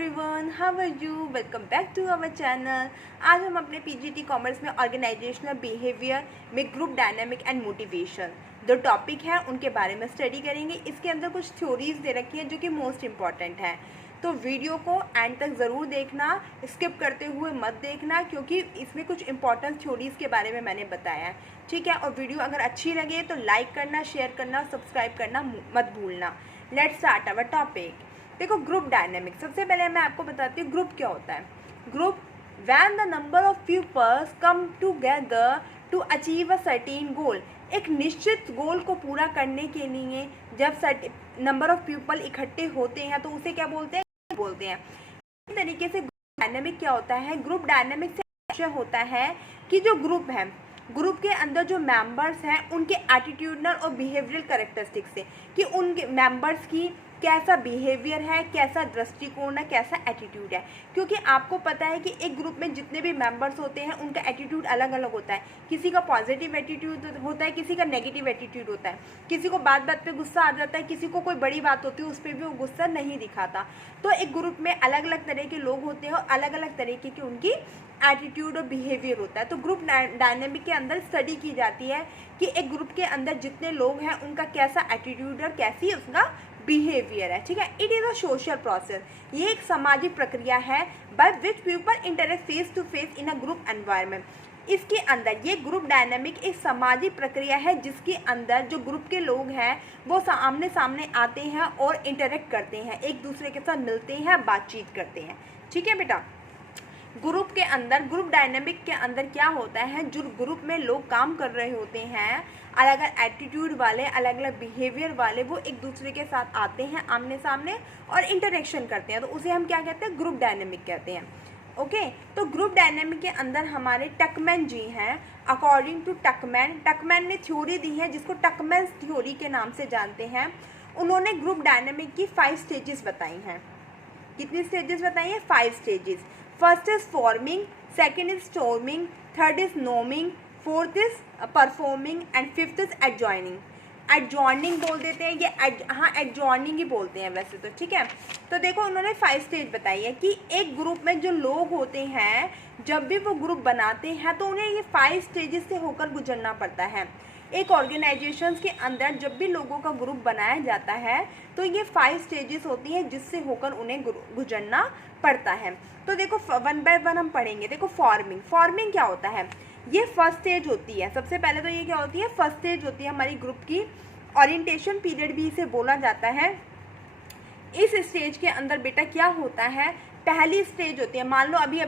Everyone, how are you? Welcome back to our channel. आज हम अपने पीजीटी कॉमर्स में ऑर्गेनाइजेशनल बिहेवियर में ग्रुप डायनामिक एंड मोटिवेशन दो टॉपिक हैं, उनके बारे में स्टडी करेंगे। इसके अंदर कुछ थ्योरीज दे रखी हैं जो कि मोस्ट इम्पॉर्टेंट हैं, तो वीडियो को एंड तक ज़रूर देखना, स्किप करते हुए मत देखना, क्योंकि इसमें कुछ इंपॉर्टेंट थ्योरीज के बारे में मैंने बताया है। ठीक है, और वीडियो अगर अच्छी लगे तो लाइक करना, शेयर करना, सब्सक्राइब करना मत भूलना। Let's start our topic. देखो, ग्रुप डायनेमिक, सबसे पहले मैं आपको बताती हूँ ग्रुप क्या होता है। Group when the number of peoples come together to achieve a certain goal. एक निश्चित गोल को पूरा करने के लिए जब नंबर ऑफ पीपल इकट्ठे होते हैं तो उसे क्या बोलते हैं? इस तरीके से ग्रुप डायनेमिक क्या होता है? ग्रुप डायनेमिक से होता है कि जो ग्रुप है, ग्रुप के अंदर जो मेंबर्स हैं उनके एटीट्यूडनल और बिहेवियरल कैरेक्टरिस्टिक्स से, कि उनके मेंबर्स की कैसा बिहेवियर है, कैसा दृष्टिकोण है, कैसा एटीट्यूड है। क्योंकि आपको पता है कि एक ग्रुप में जितने भी मेंबर्स होते हैं उनका एटीट्यूड अलग अलग होता है। किसी का पॉजिटिव एटीट्यूड होता है, किसी का नेगेटिव एटीट्यूड होता है। किसी को बात बात पे गुस्सा आ जाता है, किसी को कोई बड़ी बात होती है उस पर भी वो गुस्सा नहीं दिखाता। तो एक ग्रुप में अलग अलग तरह के लोग होते हैं और अलग अलग तरीके की उनकी एटीट्यूड और बिहेवियर होता है। तो ग्रुप डायनेमिक के अंदर स्टडी की जाती है कि एक ग्रुप के अंदर जितने लोग हैं उनका कैसा एटीट्यूड और कैसी उसका बिहेवियर है। ठीक है, it is a social process. ये एक सामाजिक प्रक्रिया है by which people interact face to face in a group environment. इसके अंदर ये ग्रुप डायनामिक एक सामाजिक प्रक्रिया है जिसके अंदर जो ग्रुप के लोग हैं वो आमने सामने आते हैं और इंटरेक्ट करते हैं, एक दूसरे के साथ मिलते हैं, बातचीत करते हैं। ठीक है बेटा, ग्रुप के अंदर, ग्रुप डायनामिक के अंदर क्या होता है, जो ग्रुप में लोग काम कर रहे होते हैं, अलग अलग एटीट्यूड वाले, अलग अलग बिहेवियर वाले, वो एक दूसरे के साथ आते हैं आमने सामने और इंटरेक्शन करते हैं, तो उसे हम क्या कहते हैं? ग्रुप डायनामिक कहते हैं। ओके, तो ग्रुप डायनामिक के अंदर हमारे टकमैन जी हैं। अकॉर्डिंग टू टकमैन ने थ्योरी दी है जिसको टकमैन थ्योरी के नाम से जानते हैं। उन्होंने ग्रुप डायनामिक की 5 स्टेजेस बताई हैं। कितनी स्टेजेस बताई हैं? 5 stages. First is forming, second is storming, third is norming, fourth is performing and fifth is adjoining. Adjoining बोल देते हैं, ये हाँ एडजॉइनिंग ही बोलते हैं वैसे तो। ठीक है, तो देखो उन्होंने 5 स्टेज बताई है कि एक ग्रुप में जो लोग होते हैं जब भी वो ग्रुप बनाते हैं तो उन्हें ये 5 स्टेजेस से होकर गुजरना पड़ता है। एक ऑर्गेनाइजेशन के अंदर जब भी लोगों का ग्रुप बनाया जाता है तो ये 5 स्टेजेस होती हैं जिससे होकर उन्हें गुजरना पड़ता है। तो देखो वन बाय वन हम पढ़ेंगे। देखो फॉर्मिंग क्या होता है? ये फर्स्ट स्टेज होती है। सबसे पहले तो ये क्या होती है? फर्स्ट स्टेज होती है हमारी ग्रुप की। ओरिएंटेशन पीरियड भी इसे बोला जाता है। इस स्टेज के अंदर बेटा क्या होता है? पहली स्टेज होती है, मान लो अभी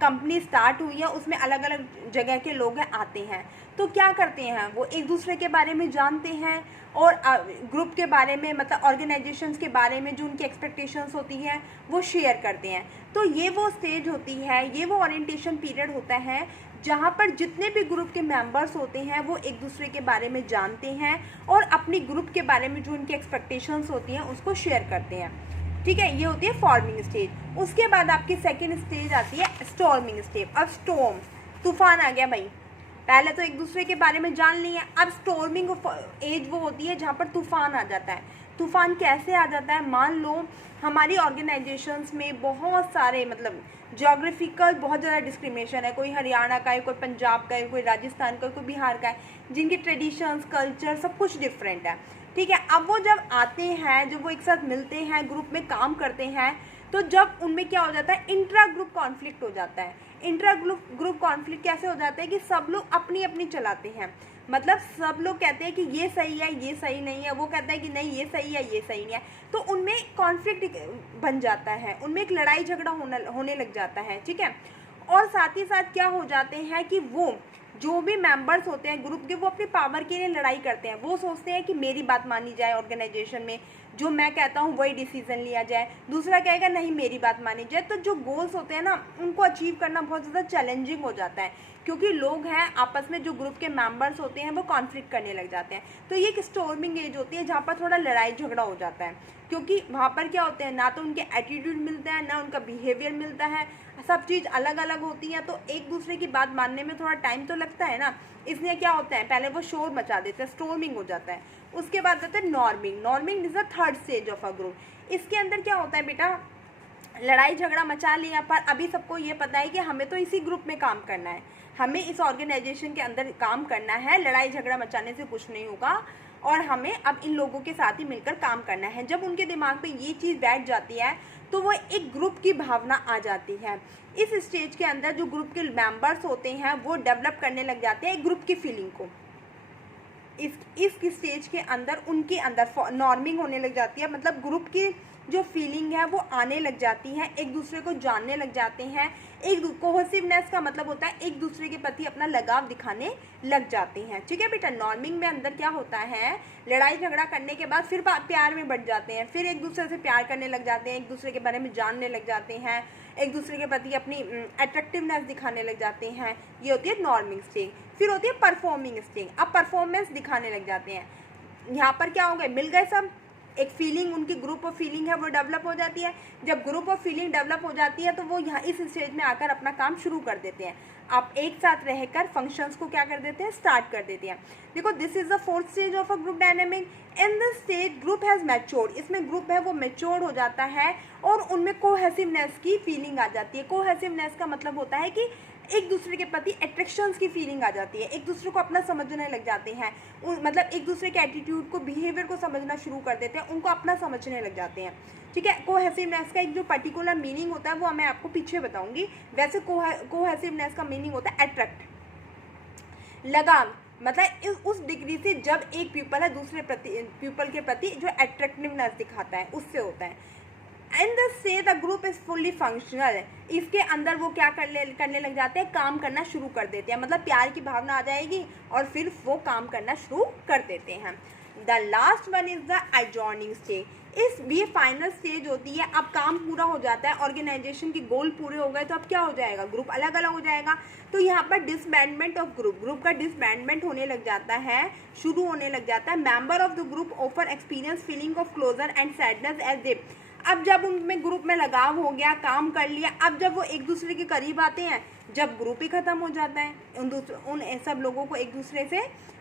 कंपनी स्टार्ट हुई है, उसमें अलग अलग जगह के लोग आते हैं, तो क्या करते हैं? वो एक दूसरे के बारे में जानते हैं और ग्रुप के बारे में, मतलब ऑर्गेनाइजेशंस के बारे में जो उनकी एक्सपेक्टेशंस होती हैं वो शेयर करते हैं। तो ये वो स्टेज होती है, ये वो ओरिएंटेशन पीरियड होता है जहाँ पर जितने भी ग्रुप के मेंबर्स होते हैं वो एक दूसरे के बारे में जानते हैं और अपनी ग्रुप के बारे में जो उनकी एक्सपेक्टेशंस होती हैं उसको शेयर करते हैं। ठीक है, ये होती है फॉर्मिंग स्टेज। उसके बाद आपकी सेकेंड स्टेज आती है स्टॉर्मिंग स्टेज। अब स्टॉर्म, तूफान आ गया भाई। पहले तो एक दूसरे के बारे में जान लिया, अब स्टॉर्मिंग एज वो होती है जहाँ पर तूफान आ जाता है। तूफान कैसे आ जाता है? मान लो हमारी ऑर्गेनाइजेशंस में बहुत सारे, मतलब जोग्राफिकल बहुत ज़्यादा डिस्क्रिमिनेशन है, कोई हरियाणा का है, कोई पंजाब का है, कोई राजस्थान का है, कोई बिहार का है, जिनकी ट्रेडिशंस, कल्चर सब कुछ डिफरेंट है। ठीक है, अब वो जब आते हैं, जब वो एक साथ मिलते हैं, ग्रुप में काम करते हैं, तो जब उनमें क्या हो जाता है? इंट्रा ग्रुप कॉन्फ्लिक्ट हो जाता है। इंट्रा ग्रुप कॉन्फ्लिक्ट कैसे हो जाता है कि सब लोग अपनी अपनी चलाते हैं, मतलब सब लोग कहते हैं कि ये सही है, ये सही नहीं है, वो कहता है कि नहीं ये सही है, ये सही नहीं है, तो उनमें कॉन्फ्लिक्ट बन जाता है, उनमें एक लड़ाई झगड़ा होने लग जाता है। ठीक है, और साथ ही साथ क्या हो जाते हैं कि वो जो भी मेंबर्स होते हैं ग्रुप के, वो अपनी पावर के लिए लड़ाई करते हैं। वो सोचते हैं कि मेरी बात मानी जाए ऑर्गेनाइजेशन में, जो मैं कहता हूँ वही डिसीजन लिया जाए। दूसरा कहेगा नहीं मेरी बात मानी जाए। तो जो गोल्स होते हैं ना, उनको अचीव करना बहुत ज़्यादा चैलेंजिंग हो जाता है, क्योंकि लोग हैं आपस में, जो ग्रुप के मेंबर्स होते हैं वो कॉन्फ्लिक्ट करने लग जाते हैं। तो ये एक स्टॉर्मिंग एज होती है जहाँ पर थोड़ा लड़ाई झगड़ा हो जाता है, क्योंकि वहाँ पर क्या होते हैं, ना तो उनके एटीट्यूड मिलता है, ना उनका बिहेवियर मिलता है, सब चीज़ अलग अलग होती है, तो एक दूसरे की बात मानने में थोड़ा टाइम तो लगता है ना। इसलिए क्या होता है, पहले वो शोर मचा देते हैं, स्टॉर्मिंग हो जाता है। उसके बाद आता है norming is the third stage of a group. इसके अंदर क्या होता है बेटा, लड़ाई झगड़ा मचा लिया, पर अभी सबको ये पता है कि हमें तो इसी ग्रुप में काम करना है, हमें इस ऑर्गेनाइजेशन के अंदर काम करना है, लड़ाई झगड़ा मचाने से कुछ नहीं होगा और हमें अब इन लोगों के साथ ही मिलकर काम करना है। जब उनके दिमाग पे ये चीज़ बैठ जाती है तो वो एक ग्रुप की भावना आ जाती है। इस स्टेज के अंदर जो ग्रुप के मेंबर्स होते हैं वो डेवलप करने लग जाते हैं एक ग्रुप की फीलिंग को। इस स्टेज के अंदर उनके अंदर नॉर्मिंग होने लग जाती है, मतलब ग्रुप की जो फीलिंग है वो आने लग जाती है, एक दूसरे को जानने लग जाते हैं। एक कोहेसिवनेस का मतलब होता है एक दूसरे के प्रति अपना लगाव दिखाने लग जाते हैं। ठीक है बेटा, नॉर्मिंग में अंदर क्या होता है, लड़ाई झगड़ा करने के बाद फिर प्यार में बढ़ जाते हैं, फिर एक दूसरे से प्यार करने लग जाते हैं, एक दूसरे के बारे में जानने लग जाते हैं, एक दूसरे के प्रति अपनी अट्रैक्टिवनेस दिखाने लग जाते हैं। ये होती है नॉर्मिंग स्टेज। फिर होती है परफॉर्मिंग स्टेज। अब परफॉर्मेंस दिखाने लग जाते हैं। यहाँ पर क्या हो गए, मिल गए सब, एक फीलिंग उनकी ग्रुप ऑफ फीलिंग है वो डेवलप हो जाती है। जब ग्रुप ऑफ फीलिंग डेवलप हो जाती है तो वो यहाँ इस स्टेज में आकर अपना काम शुरू कर देते हैं। आप एक साथ रहकर फंक्शंस को क्या कर देते हैं, स्टार्ट कर देते हैं। देखो, this is the fourth stage of a group dynamic. In this stage group has matured. इसमें ग्रुप है वो मैच्योर्ड हो जाता है और उनमें कोहेसिवनेस की फीलिंग आ जाती है। कोहेसिवनेस का मतलब होता है कि एक दूसरे के प्रति अट्रैक्शंस की फीलिंग आ जाती है, एक दूसरे को अपना समझने लग जाते हैं, मतलब एक दूसरे के एटीट्यूड को, बिहेवियर को समझना शुरू कर देते हैं, उनको अपना समझने लग जाते हैं। ठीक है, कोहेसिवनेस का एक जो पर्टिकुलर मीनिंग होता है वो मैं आपको पीछे बताऊंगी। वैसे कोहेसिवनेस का मीनिंग होता है अट्रैक्ट, लगाव, मतलब उस डिग्री से जब एक पीपल है दूसरे पीपल के प्रति जो अट्रैक्टिवनेस दिखाता है उससे होता है। एंड द से the group is fully functional. इसके अंदर वो क्या करने लग जाते हैं, काम करना शुरू कर देते हैं, मतलब प्यार की भावना आ जाएगी और फिर वो काम करना शुरू कर देते हैं। The last one is the adjourning stage. ये फाइनल स्टेज होती है। अब काम पूरा हो जाता है, ऑर्गेनाइजेशन के गोल पूरे हो गए, तो अब क्या हो जाएगा, ग्रुप अलग अलग हो जाएगा। तो यहाँ पर डिसबैंडमेंट ऑफ ग्रुप का डिसबैंडमेंट होने लग जाता है, शुरू होने लग जाता है। Member of the group offer experience feeling of closure and sadness as they. अब जब उनमें ग्रुप में लगाव हो गया, काम कर लिया, अब जब वो एक दूसरे के करीब आते हैं, जब ग्रुप ही ख़त्म हो जाता है, उन सब लोगों को एक दूसरे से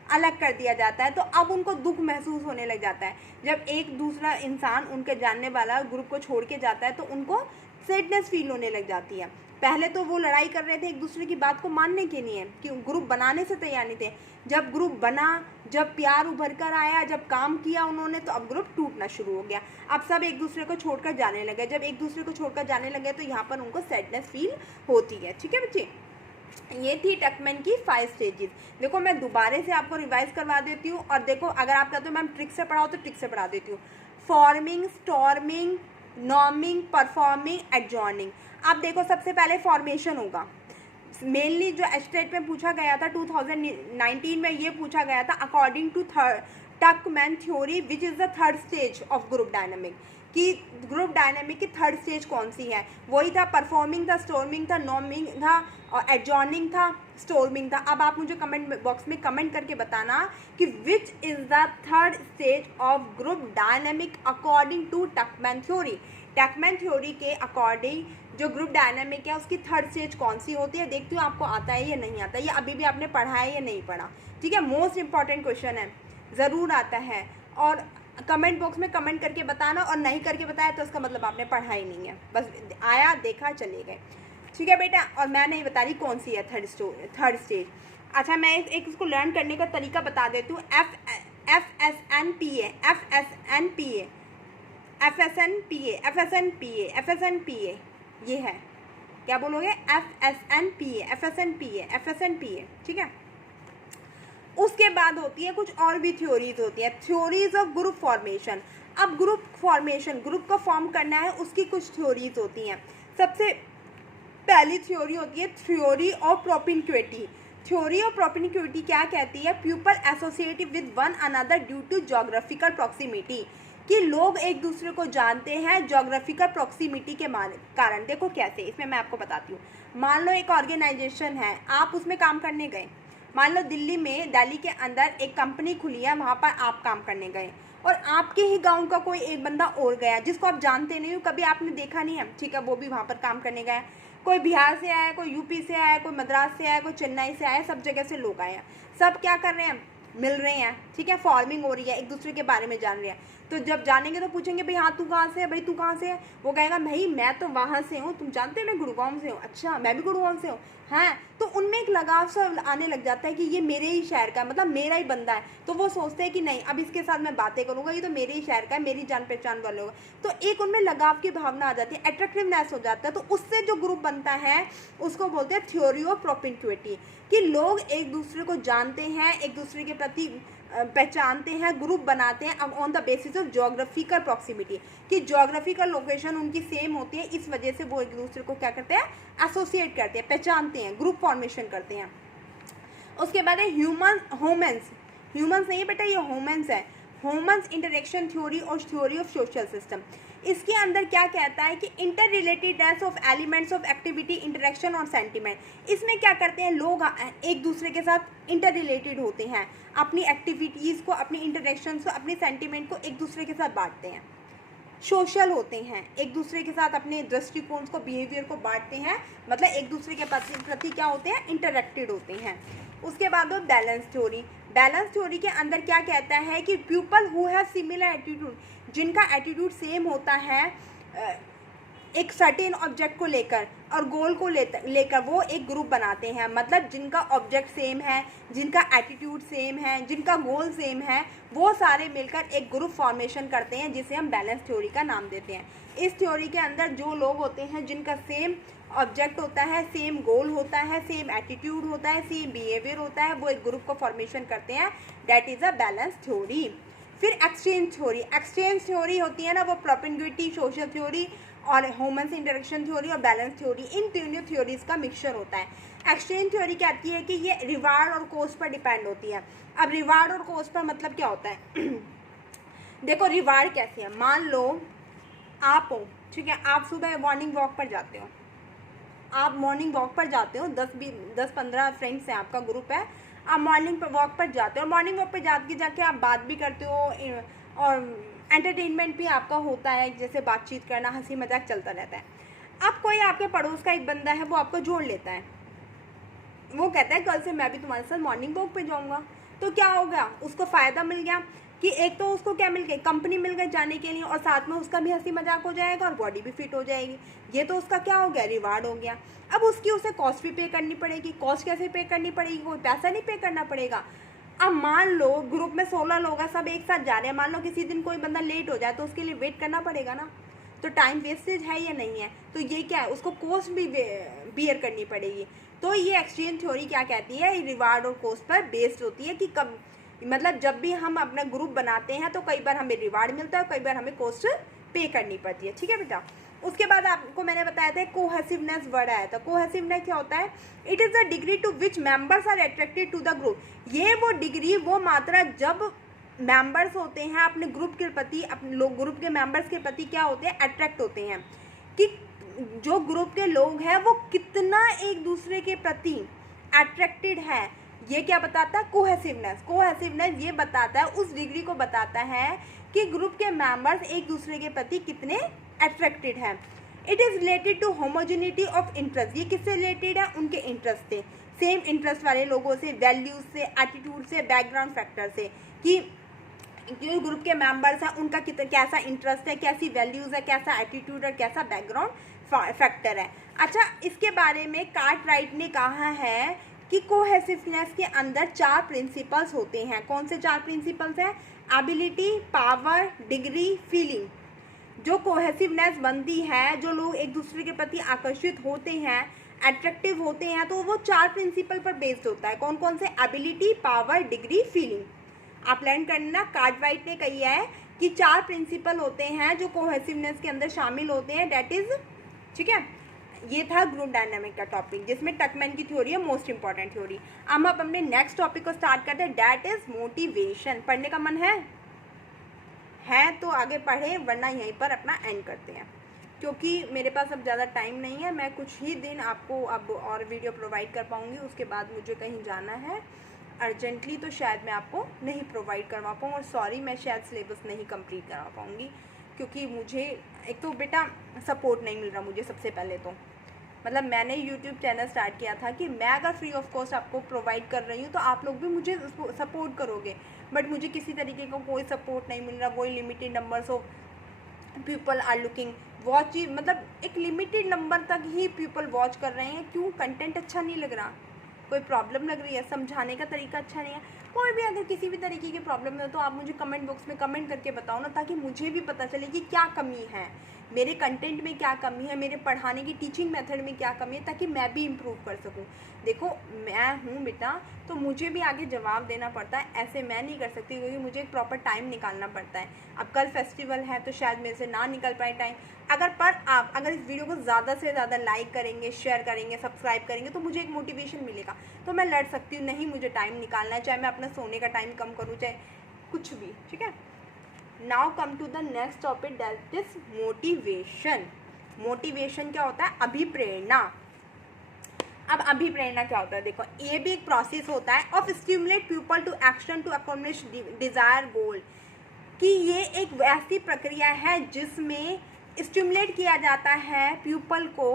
अलग कर दिया जाता है, तो अब उनको दुख महसूस होने लग जाता है। जब एक दूसरा इंसान उनके जानने वाला ग्रुप को छोड़ के जाता है तो उनको सैडनेस फील होने लग जाती है। पहले तो वो लड़ाई कर रहे थे एक दूसरे की बात को मानने के लिए, कि ग्रुप बनाने से तैयार नहीं थे। जब ग्रुप बना, जब प्यार उभर कर आया, जब काम किया उन्होंने, तो अब ग्रुप टूटना शुरू हो गया। अब सब एक दूसरे को छोड़कर जाने लगे। जब एक दूसरे को छोड़कर जाने लगे तो यहाँ पर उनको सैडनेस फील होती है। ठीक है बच्चे, ये थी टकमैन की 5 स्टेजेस। देखो, मैं दोबारा से आपको रिवाइज करवा देती हूँ। और देखो, अगर आप कहते हो मैम ट्रिक से पढ़ाओ तो ट्रिक से पढ़ा देती हूँ। Forming, storming, norming, performing, adjourning. अब देखो, सबसे पहले फॉर्मेशन होगा। मेनली जो एस्टेट में पूछा गया था 2019 में, ये पूछा गया था according to Tuckman theory which is the third stage of group dynamic, कि ग्रुप डायनामिक की थर्ड स्टेज कौन सी है। वही था परफॉर्मिंग था, स्टॉर्मिंग था, नॉर्मिंग था और एडजॉर्निंग था, स्टॉर्मिंग था। अब आप मुझे कमेंट बॉक्स में कमेंट करके बताना कि which is the third stage of group dynamic according to Tuckman theory. Tuckman theory के अकॉर्डिंग जो ग्रुप डायनामिक है उसकी थर्ड स्टेज कौन सी होती है। देखती हूँ आपको आता है या नहीं आता, या अभी भी आपने पढ़ा है या नहीं पढ़ा। ठीक है, मोस्ट इंपॉर्टेंट क्वेश्चन है, ज़रूर आता है। और कमेंट बॉक्स में कमेंट करके बताना, और नहीं करके बताया तो उसका मतलब आपने पढ़ा ही नहीं है, बस आया देखा चले गए। ठीक है बेटा, और मैं नहीं बता रही कौन सी है थर्ड स्टेज। अच्छा, मैं एक इसको लर्न करने का तरीका बता देती हूँ। FSNPA ये है, क्या बोलोगे, FSNPA। ठीक है, उसके बाद होती है कुछ और भी थ्योरीज होती है, थ्योरीज ऑफ ग्रुप फॉर्मेशन। अब ग्रुप फॉर्मेशन, ग्रुप को फॉर्म करना है, उसकी कुछ थ्योरीज होती हैं। सबसे पहली थ्योरी होती है theory of propinquity. Theory of propinquity क्या कहती है, people associate with one another due to geographical proximity, कि लोग एक दूसरे को जानते हैं जोग्राफिकल प्रॉक्सिमिटी के कारण। देखो कैसे, इसमें मैं आपको बताती हूँ। मान लो एक ऑर्गेनाइजेशन है, आप उसमें काम करने गए। मान लो दिल्ली के अंदर एक कंपनी खुली है, वहाँ पर आप काम करने गए, और आपके ही गांव का कोई एक बंदा और गया जिसको आप जानते नहीं हो, कभी आपने देखा नहीं है। ठीक है, वो भी वहाँ पर काम करने गया। कोई बिहार से आया, कोई यूपी से आया, कोई मद्रास से आया, कोई चेन्नई से आया, सब जगह से लोग आए हैं। सब क्या कर रहे हैं, मिल रहे हैं। ठीक है, फॉर्मिंग हो रही है, एक दूसरे के बारे में जान रहे हैं। तो जब जानेंगे तो पूछेंगे भाई हाँ तू कहाँ से है, भाई तू कहाँ से है, वो कहेगा भाई मैं तो वहाँ से हूँ, तुम जानते हो मैं गुड़गांव से हूँ, अच्छा मैं भी गुड़गांव से हूँ, हाँ। तो उनमें एक लगाव सा आने लग जाता है कि ये मेरे ही शहर का है, मतलब मेरा ही बंदा है। तो वो सोचते हैं कि नहीं अब इसके साथ मैं बातें करूँगा, ये तो मेरे ही शहर का है, मेरी जान पहचान वाले होगा। तो एक उनमें लगाव की भावना आ जाती है, अट्रैक्टिवनेस हो जाता है। तो उससे जो ग्रुप बनता है उसको बोलते हैं थ्योरी ऑफ प्रोपेंक्विटी, कि लोग एक दूसरे को जानते हैं, एक दूसरे के प्रति पहचानते हैं, ग्रुप बनाते हैं on the basis of geographical proximity, कि जोग्राफिकल लोकेशन उनकी सेम होती है, इस वजह से वो एक दूसरे को क्या करते हैं, एसोसिएट करते हैं, पहचानते हैं, ग्रुप फॉर्मेशन करते हैं। उसके बाद है ह्यूमन्स नहीं है बेटा, ये होमेंस है, ह्यूमन्स इंटरेक्शन थ्योरी और थ्योरी ऑफ सोशल सिस्टम। इसके अंदर क्या कहता है कि inter relatedness of elements of activity, interaction और सेंटिमेंट। इसमें क्या करते हैं लोग एक दूसरे के साथ इंटर रिलेटेड होते हैं, अपनी एक्टिविटीज़ को, अपनी इंटरेक्शंस को, अपने सेंटिमेंट को एक दूसरे के साथ बांटते हैं, सोशल होते हैं, एक दूसरे के साथ अपने दृष्टिकोण को, बिहेवियर को बांटते हैं, मतलब एक दूसरे के प्रति क्या होते हैं, इंटरेक्टेड होते हैं। उसके बाद वो बैलेंस थ्योरी। बैलेंस थ्योरी के अंदर क्या कहता है कि people who have similar attitude, जिनका एटीट्यूड सेम होता है एक सर्टेन ऑब्जेक्ट को लेकर और गोल को लेकर वो एक ग्रुप बनाते हैं। मतलब जिनका ऑब्जेक्ट सेम है, जिनका एटीट्यूड सेम है, जिनका गोल सेम है, वो सारे मिलकर एक ग्रुप फॉर्मेशन करते हैं, जिसे हम बैलेंस थ्योरी का नाम देते हैं। इस थ्योरी के अंदर जो लोग होते हैं जिनका सेम ऑब्जेक्ट होता है, सेम गोल होता है, सेम एटीट्यूड होता है, सेम बिहेवियर होता है, वो एक ग्रुप को फॉर्मेशन करते हैं, that is a balance theory. फिर एक्सचेंज थ्योरी। एक्सचेंज थ्योरी होती है ना, वो प्रोपेंक्विटी, सोशल थ्योरी और ह्यूमन इंटरेक्शन थ्योरी और बैलेंस थ्योरी, इन तीनों थ्योरीज का मिक्सचर होता है। एक्सचेंज थ्योरी कहती है कि ये रिवार्ड और कॉस्ट पर डिपेंड होती है। अब रिवार्ड और कॉस्ट पर मतलब क्या होता है देखो रिवार्ड कैसे है, मान लो आप हो, ठीक है, आप सुबह मॉर्निंग वॉक पर जाते हो, आप मॉर्निंग वॉक पर जाते हो, 10-15 फ्रेंड्स हैं, आपका ग्रुप है, आप मॉर्निंग वॉक पर जाते हो, मॉर्निंग वॉक पर जाके आप बात भी करते हो और एंटरटेनमेंट भी आपका होता है, जैसे बातचीत करना, हंसी मजाक चलता रहता है। अब कोई आपके पड़ोस का एक बंदा है, वो आपको जोड़ लेता है, वो कहता है कल से मैं भी तुम्हारे साथ मॉर्निंग वॉक पे जाऊँगा। तो क्या हो गया, उसको फ़ायदा मिल गया कि एक तो उसको क्या मिल गई, कंपनी मिल गई जाने के लिए, और साथ में उसका भी हंसी मजाक हो जाएगा और बॉडी भी फिट हो जाएगी। ये तो उसका क्या हो गया, रिवार्ड हो गया। अब उसकी उसे कॉस्ट भी पे करनी पड़ेगी। कॉस्ट कैसे पे करनी पड़ेगी, कोई पैसा नहीं पे करना पड़ेगा। अब मान लो ग्रुप में 16 लोग हैं, सब एक साथ जा रहे हैं, मान लो किसी दिन कोई बंदा लेट हो जाए तो उसके लिए वेट करना पड़ेगा ना, तो टाइम वेस्टेज है या नहीं है, तो ये क्या है, उसको कॉस्ट भी बियर करनी पड़ेगी। तो ये एक्सचेंज थ्योरी क्या कहती है, रिवार्ड और कॉस्ट पर बेस्ड होती है कि कब, मतलब जब भी हम अपना ग्रुप बनाते हैं तो कई बार हमें रिवार्ड मिलता है और कई बार हमें कॉस्ट पे करनी पड़ती है, ठीक है बेटा। उसके बाद आपको मैंने बताया था कोहेसिवनेस वर्ड आया था। कोहेसिवनेस क्या होता है, it is the degree to which members are attracted to the group. ये वो डिग्री, वो मात्रा जब मेंबर्स होते हैं अपने ग्रुप के प्रति, अपने लोग ग्रुप के मेंबर्स के प्रति क्या होते हैं, अट्रैक्ट होते हैं, कि जो ग्रुप के लोग हैं वो कितना एक दूसरे के प्रति अट्रैक्टेड है। ये क्या बताता है, कोहेसिवनेस। कोहेसिवनेस ये बताता है, उस डिग्री को बताता है कि ग्रुप के मेंबर्स एक दूसरे के प्रति कितने अट्रैक्टेड हैं। It is related to homogeneity of interest. ये किससे रिलेटेड है, उनके इंटरेस्ट से, सेम इंटरेस्ट वाले लोगों से, वैल्यूज से, एटीट्यूड से, बैकग्राउंड फैक्टर से, कि जो ग्रुप के मेंबर्स हैं उनका कितना, कैसा इंटरेस्ट है, कैसी वैल्यूज़ है, कैसा एटीट्यूड है, कैसा बैकग्राउंड फैक्टर है। अच्छा, इसके बारे में कार्टराइट ने कहा है कि कोहेसिवनेस के अंदर 4 प्रिंसिपल्स होते हैं। कौन से 4 प्रिंसिपल्स हैं, एबिलिटी, पावर, डिग्री, फीलिंग। जो कोहेसिवनेस बनती है, जो लोग एक दूसरे के प्रति आकर्षित होते हैं, अट्रैक्टिव होते हैं, तो वो 4 प्रिंसिपल पर बेस्ड होता है। कौन कौन से, एबिलिटी, पावर, डिग्री, फीलिंग। आप लर्न करना, कार्टराइट ने कही है कि 4 प्रिंसिपल होते हैं जो कोहेसिवनेस के अंदर शामिल होते हैं, डेट इज, ठीक है। ये था ग्रुप डायनामिक का टॉपिक, जिसमें टकमैन की थ्योरी है मोस्ट इंपॉर्टेंट थ्योरी। अब हम अपने नेक्स्ट टॉपिक को स्टार्ट करते हैं, डेट इज मोटिवेशन। पढ़ने का मन है तो आगे पढ़ें, वरना यहीं पर अपना एंड करते हैं, क्योंकि मेरे पास अब ज़्यादा टाइम नहीं है। मैं कुछ ही दिन आपको अब और वीडियो प्रोवाइड कर पाऊँगी, उसके बाद मुझे कहीं जाना है अर्जेंटली, तो शायद मैं आपको नहीं प्रोवाइड करवा पाऊँ, और सॉरी, मैं शायद सिलेबस नहीं कंप्लीट करवा पाऊँगी, क्योंकि मुझे एक तो बेटा सपोर्ट नहीं मिल रहा मुझे। सबसे पहले तो मतलब मैंने यूट्यूब चैनल स्टार्ट किया था कि मैं अगर फ्री ऑफ कॉस्ट आपको प्रोवाइड कर रही हूँ तो आप लोग भी मुझे सपोर्ट करोगे, बट मुझे किसी तरीके का कोई सपोर्ट नहीं मिल रहा, कोई limited numbers of people are looking watch, मतलब एक लिमिटेड नंबर तक ही पीपल वॉच कर रहे हैं। क्यों? कंटेंट अच्छा नहीं लग रहा, कोई प्रॉब्लम लग रही है, समझाने का तरीका अच्छा नहीं है। कोई भी अगर किसी भी तरीके की प्रॉब्लम है तो आप मुझे कमेंट बॉक्स में कमेंट करके बताओ ना, ताकि मुझे भी पता चले कि क्या कमी है, मेरे कंटेंट में क्या कमी है, मेरे पढ़ाने की टीचिंग मेथड में क्या कमी है, ताकि मैं भी इम्प्रूव कर सकूं। देखो मैं हूँ बेटा, तो मुझे भी आगे जवाब देना पड़ता है, ऐसे मैं नहीं कर सकती, क्योंकि मुझे एक प्रॉपर टाइम निकालना पड़ता है। अब कल फेस्टिवल है तो शायद मेरे से ना निकल पाए टाइम, आप अगर इस वीडियो को ज़्यादा से ज़्यादा लाइक करेंगे, शेयर करेंगे, सब्सक्राइब करेंगे तो मुझे एक मोटिवेशन मिलेगा, तो मैं लड़ सकती हूँ। नहीं, मुझे टाइम निकालना है, चाहे मैं अपना सोने का टाइम कम करूँ, चाहे कुछ भी, ठीक है। Now come to the next topic, that is motivation. Motivation क्या होता है? अभिप्रेरणा। अब अभिप्रेरणा क्या होता है? देखो, ये भी एक प्रोसेस होता है of stimulate people to action to accomplish desire goal, कि ये एक ऐसी प्रक्रिया है जिसमें स्टिमुलेट किया जाता है पीपल को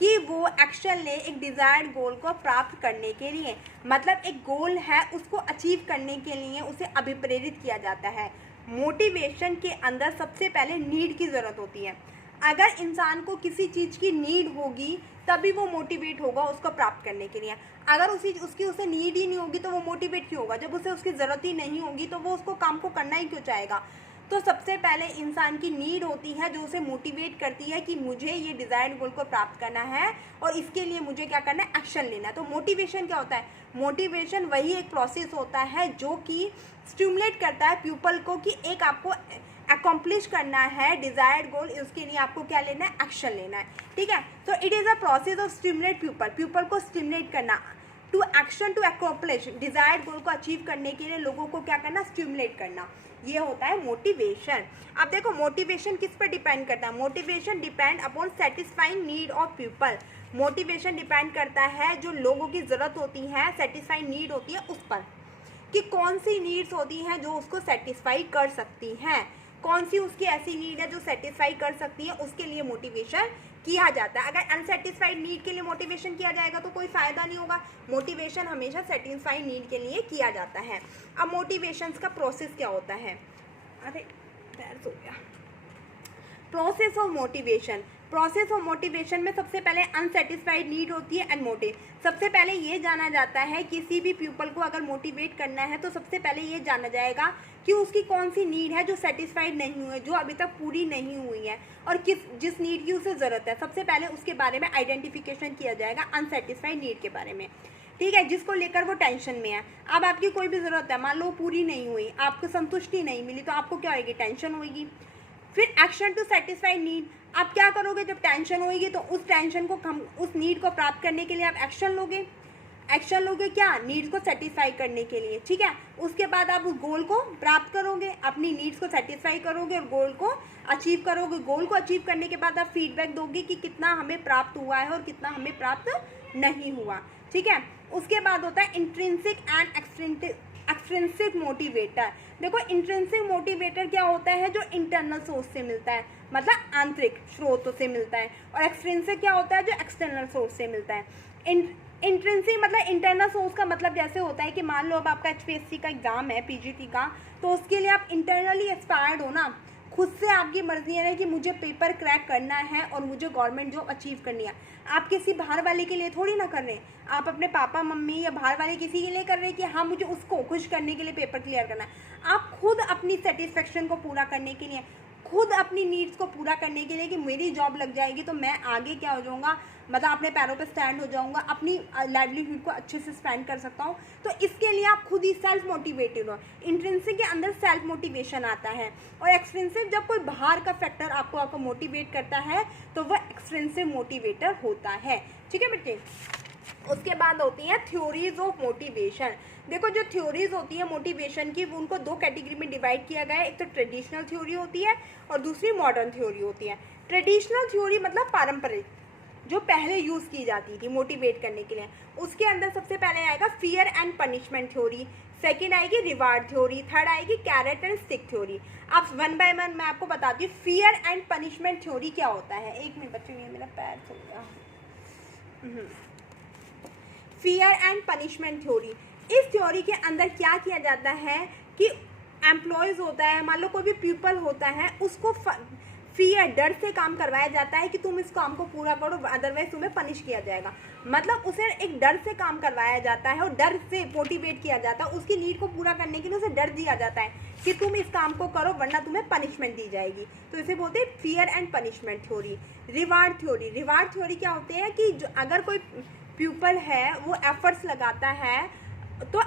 कि वो एक्शन ले एक डिज़ायर्ड गोल को प्राप्त करने के लिए। मतलब एक गोल है, उसको अचीव करने के लिए उसे अभिप्रेरित किया जाता है। मोटिवेशन के अंदर सबसे पहले नीड की ज़रूरत होती है। अगर इंसान को किसी चीज़ की नीड होगी तभी वो मोटिवेट होगा उसको प्राप्त करने के लिए। अगर उसे नीड ही नहीं होगी तो वो मोटिवेट क्यों होगा? जब उसे उसकी ज़रूरत ही नहीं होगी तो वो उसको काम को करना ही क्यों चाहेगा? तो सबसे पहले इंसान की नीड होती है जो उसे मोटिवेट करती है कि मुझे ये डिज़ायर्ड गोल को प्राप्त करना है और इसके लिए मुझे क्या करना है? एक्शन लेना है। तो मोटिवेशन क्या होता है? मोटिवेशन वही एक प्रोसेस होता है जो कि स्टिमुलेट करता है पीपल को कि एक आपको अकॉम्प्लिश करना है डिज़ायर्ड गोल, उसके लिए आपको क्या लेना है? एक्शन लेना है, ठीक है। तो it is a process of stimulate people को स्टिमुलेट करना to action to accomplish desired goal को अचीव करने के लिए लोगों को क्या करना? स्टिमुलेट करना, ये होता है मोटिवेशन। अब देखो मोटिवेशन किस पर डिपेंड करता है? Motivation depend upon satisfying need of people. Motivation depend करता है जो लोगों की ज़रूरत होती है, सेटिस्फाइंग नीड होती है उस पर, कि कौन सी नीड्स होती हैं जो उसको सेटिस्फाई कर सकती हैं, कौन सी उसकी ऐसी नीड है जो सेटिस्फाई कर सकती है, उसके लिए मोटिवेशन किया जाता है। अगर अनसेटिस्फाइड नीड के लिए मोटिवेशन किया जाएगा तो कोई फ़ायदा नहीं होगा। मोटिवेशन हमेशा सेटिस्फाइड नीड के लिए किया जाता है। अब मोटिवेशंस का प्रोसेस क्या होता है? अरे पैर सो गया। प्रोसेस ऑफ मोटिवेशन में सबसे पहले अनसेटिस्फाइड नीड होती है एंड मोटिव। सबसे पहले ये जाना जाता है किसी भी पीपल को अगर मोटिवेट करना है तो सबसे पहले ये जाना जाएगा कि उसकी कौन सी नीड है जो सेटिस्फाइड नहीं हुई है, जो अभी तक पूरी नहीं हुई है, और जिस नीड की उसे ज़रूरत है। सबसे पहले उसके बारे में आइडेंटिफिकेशन किया जाएगा अनसेटिस्फाइड नीड के बारे में, ठीक है, जिसको लेकर वो टेंशन में है। अब आपकी कोई भी ज़रूरत है, मान लो पूरी नहीं हुई, आपको संतुष्टि नहीं मिली, तो आपको क्या होगी? टेंशन होगी। फिर एक्शन टू सेटिस्फाई नीड। आप क्या करोगे? जब टेंशन होगी तो उस टेंशन को उस नीड को प्राप्त करने के लिए आप एक्शन लोगे क्या? नीड्स को सेटिस्फाई करने के लिए, ठीक है। उसके बाद आप उस गोल को प्राप्त करोगे, अपनी नीड्स को सेटिस्फाई करोगे और गोल को अचीव करोगे। गोल को अचीव करने के बाद आप फीडबैक दोगे कि कितना हमें प्राप्त हुआ है और कितना हमें प्राप्त नहीं हुआ, ठीक है। उसके बाद होता है इंट्रिंसिक एंड एक्सट्रिंसिक मोटिवेटर। देखो इंट्रिंसिक मोटिवेटर क्या होता है? जो इंटरनल सोर्स से मिलता है, मतलब आंतरिक स्रोतों से मिलता है, और एक्सट्रिंसिक क्या होता है? जो एक्सटर्नल सोर्स से मिलता है। इंट्रिंसिक मतलब इंटरनल सोर्स का मतलब जैसे होता है कि मान लो अब आपका HPSC का एग्जाम है, PGT का, तो उसके लिए आप इंटरनली इंस्पायर्ड हो ना, खुद से आपकी मर्जी है कि मुझे पेपर क्रैक करना है और मुझे गवर्नमेंट जॉब अचीव करनी है। आप किसी बाहर वाले के लिए थोड़ी ना कर रहे हैं, आप अपने पापा मम्मी या बाहर वाले किसी के लिए कर रहे हैं कि हाँ मुझे उसको खुश करने के लिए पेपर क्लियर करना है। आप खुद अपनी सेटिस्फेक्शन को पूरा करने के लिए, खुद अपनी नीड्स को पूरा करने के लिए कि मेरी जॉब लग जाएगी तो मैं आगे क्या हो जाऊँगा, मतलब अपने पैरों पे स्टैंड हो जाऊँगा, अपनी लाइवलीहुड को अच्छे से स्पेंड कर सकता हूँ, तो इसके लिए आप खुद ही सेल्फ मोटिवेटेड हो। इंट्रिंसिक के अंदर सेल्फ मोटिवेशन आता है, और एक्सट्रिंसिक जब कोई बाहर का फैक्टर आपको मोटिवेट करता है तो वह एक्सट्रिंसिक मोटिवेटर होता है, ठीक है बेटे। उसके बाद होती हैं थ्योरीज ऑफ मोटिवेशन। देखो जो थ्योरीज होती है मोटिवेशन की, उनको दो कैटेगरी में डिवाइड किया गया है। एक तो ट्रेडिशनल थ्योरी होती है और दूसरी मॉडर्न थ्योरी होती है। ट्रेडिशनल थ्योरी मतलब पारंपरिक, जो पहले यूज़ की जाती थी मोटिवेट करने के लिए। उसके अंदर सबसे पहले आएगा fear and punishment theory, second आएगी रिवार्ड थ्योरी, थर्ड आएगी कैरेट एंड स्टिक थ्योरी। अब वन बाय वन मैं आपको बताती हूँ फियर एंड पनिशमेंट थ्योरी क्या होता है। एक मिनट बच्चों, ये मेरा पैर चल गया। फियर एंड पनिशमेंट थ्योरी, इस थ्योरी के अंदर क्या किया जाता है कि एम्प्लॉयज़ होता है, मान लो कोई भी पीपल होता है, उसको फियर, डर से काम करवाया जाता है कि तुम इस काम को पूरा करो अदरवाइज तुम्हें पनिश किया जाएगा। मतलब उसे एक डर से काम करवाया जाता है और डर से मोटिवेट किया जाता है, उसकी नीड को पूरा करने के लिए उसे डर दिया जाता है कि तुम इस काम को करो वरना तुम्हें पनिशमेंट दी जाएगी। तो इसे बोलते हैं fear and punishment theory. Reward theory, reward theory क्या होते हैं कि जो अगर कोई पीपल है वो एफर्ट्स लगाता है तो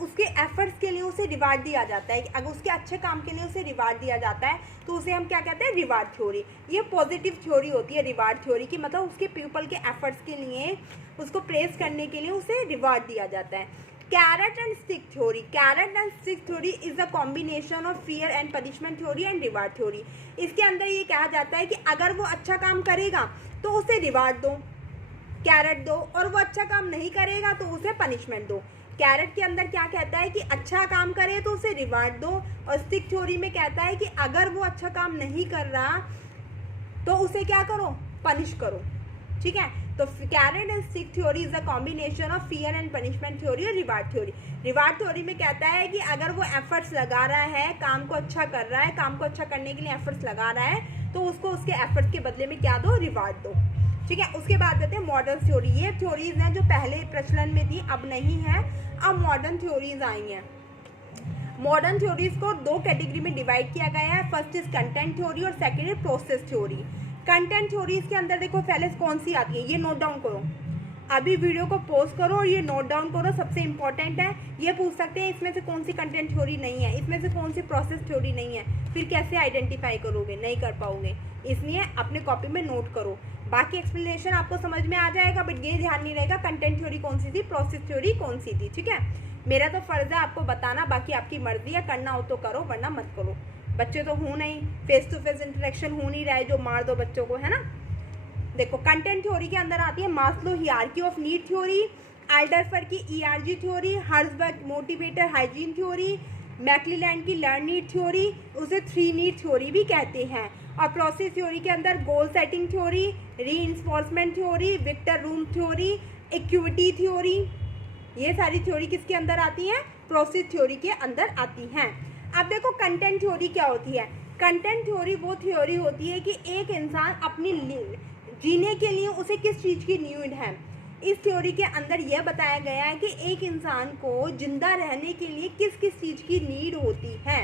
उसके एफर्ट्स के लिए उसे रिवार्ड दिया जाता है। अगर उसके अच्छे काम के लिए उसे रिवार्ड दिया जाता है तो उसे हम क्या कहते हैं, रिवार्ड थ्योरी। ये पॉजिटिव थ्योरी होती है रिवार्ड थ्योरी की, मतलब उसके पीपल के एफर्ट्स के लिए, उसको प्रेज करने के लिए उसे रिवार्ड दिया जाता है। Carrot and stick theory, carrot and stick theory is a combination of fear and punishment theory and reward theory. इसके अंदर ये कहा जाता है कि अगर वो अच्छा काम करेगा तो उसे रिवार्ड दो, कैरेट दो, और वो अच्छा काम नहीं करेगा तो उसे पनिशमेंट दो। कैरेट के अंदर क्या कहता है कि अच्छा काम करे तो उसे रिवार्ड दो, और स्टिक थ्योरी में कहता है कि अगर वो अच्छा काम नहीं कर रहा तो उसे क्या करो, पनिश करो। ठीक है, तो carrot and stick theory is a combination of fear and punishment theory और रिवार्ड थ्योरी। रिवार्ड थ्योरी में कहता है कि अगर वो एफर्ट्स लगा रहा है, काम को अच्छा कर रहा है, काम को अच्छा करने के लिए एफर्ट्स लगा रहा है, तो उसको उसके एफर्ट्स के बदले में क्या दो, रिवार्ड दो। ठीक है, उसके बाद आते हैं मॉडर्न थ्योरी। ये थ्योरीज हैं जो पहले प्रचलन में थी, अब नहीं है, अब मॉडर्न थ्योरीज आई हैं। मॉडर्न थ्योरीज को दो कैटेगरी में डिवाइड किया गया है। फर्स्ट इज कंटेंट थ्योरी और second is process theory. Content theories के अंदर देखो पहले कौन सी आती है, ये नोट डाउन करो, अभी वीडियो को पॉज करो और ये नोट डाउन करो, सबसे इंपॉर्टेंट है। ये पूछ सकते हैं इसमें से कौन सी कंटेंट थ्योरी नहीं है, इसमें से कौन सी प्रोसेस थ्योरी नहीं है, फिर कैसे आइडेंटिफाई करोगे, नहीं कर पाओगे। इसलिए अपने कॉपी में नोट करो, बाकी एक्सप्लेनेशन आपको समझ में आ जाएगा, बट ये ध्यान नहीं रहेगा कंटेंट थ्योरी कौन सी थी, प्रोसेस थ्योरी कौन सी थी। ठीक है, मेरा तो फर्ज है आपको बताना, बाकी आपकी मर्जी है, करना हो तो करो वरना मत करो। बच्चे तो हूँ नहीं, फेस टू फेस इंटरेक्शन हो नहीं रहा है जो मार दो बच्चों को, है ना। देखो कंटेंट थ्योरी के अंदर आती है Maslow hierarchy of need theory, Alderfer की ERG theory, Herzberg motivator hygiene theory, McClelland की लर्न नीड थ्योरी, उसे 3 नीड थ्योरी भी कहते हैं। और प्रोसेस थ्योरी के अंदर goal setting theory, reinforcement theory, Victor Vroom theory, equity theory, ये सारी थ्योरी किसके अंदर आती हैं, प्रोसेस थ्योरी के अंदर आती हैं। अब देखो कंटेंट थ्योरी क्या होती है। कंटेंट थ्योरी वो थ्योरी होती है कि एक इंसान अपनी जीने के लिए उसे किस चीज़ की नीड है। इस थ्योरी के अंदर यह बताया गया है कि एक इंसान को जिंदा रहने के लिए किस किस चीज़ की नीड होती है,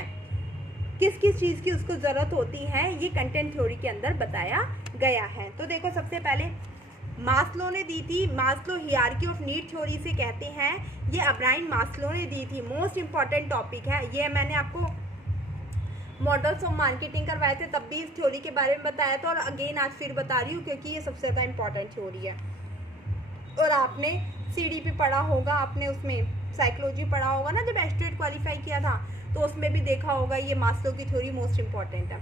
किस किस चीज़ की उसको ज़रूरत होती है, ये कंटेंट थ्योरी के अंदर बताया गया है। तो देखो सबसे पहले मास्लो ने दी थी, Maslow hierarchy of need theory से कहते हैं, ये अब्राहम मास्लो ने दी थी। मोस्ट इंपॉर्टेंट टॉपिक है ये, मैंने आपको मॉडल्स ऑफ मार्केटिंग करवाए थे तब भी इस थ्योरी के बारे में बताया था, और अगेन आज फिर बता रही हूँ क्योंकि ये सबसे ज़्यादा इंपॉर्टेंट थ्योरी है। और आपने CDP पढ़ा होगा, आपने उसमें साइकोलॉजी पढ़ा होगा ना, जब एस्टेट क्वालिफाई किया था तो उसमें भी देखा होगा ये मास्लो की थ्योरी मोस्ट इंपॉर्टेंट है।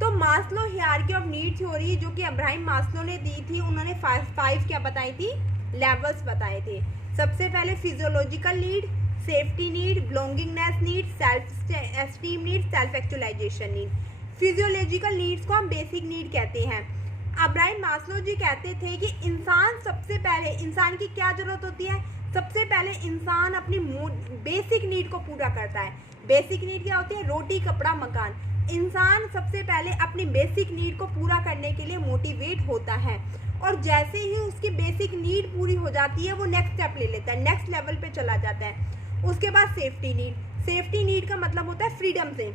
तो Maslow hierarchy of need theory जो कि अब्राहम मास्लो ने दी थी, उन्होंने 5 क्या बताई थी, लेवल्स बताए थे। सबसे पहले physiological need, safety need, belongingness need, self esteem need, self actualization need. Physiological needs को हम बेसिक नीड कहते हैं। अब्राहम मास्लो जी कहते थे कि इंसान सबसे पहले, इंसान की क्या जरूरत होती है, सबसे पहले इंसान अपनी बेसिक नीड को पूरा करता है। बेसिक नीड क्या होती है, रोटी कपड़ा मकान। इंसान सबसे पहले अपनी बेसिक नीड को पूरा करने के लिए मोटिवेट होता है, और जैसे ही उसकी बेसिक नीड पूरी हो जाती है वो नेक्स्ट स्टेप ले लेता है, नेक्स्ट लेवल पे चला जाता है। उसके बाद सेफ्टी नीड, सेफ्टी नीड का मतलब होता है फ्रीडम से,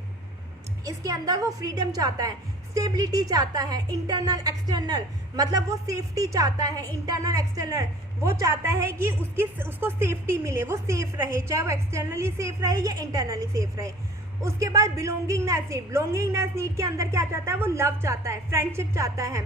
इसके अंदर वो फ्रीडम चाहता है, स्टेबिलिटी चाहता है, इंटरनल एक्सटर्नल, मतलब वो सेफ्टी चाहता है, इंटरनल एक्सटर्नल, वो चाहता है कि उसको सेफ्टी मिले, वो सेफ रहे, चाहे वो एक्सटर्नली सेफ रहे या इंटरनली सेफ रहे। उसके बाद बिलोंगिंगनेस नीड, बिलोंगिंगनेस नीड के अंदर क्या चाहता है, वो लव चाहता है, फ्रेंडशिप चाहता है।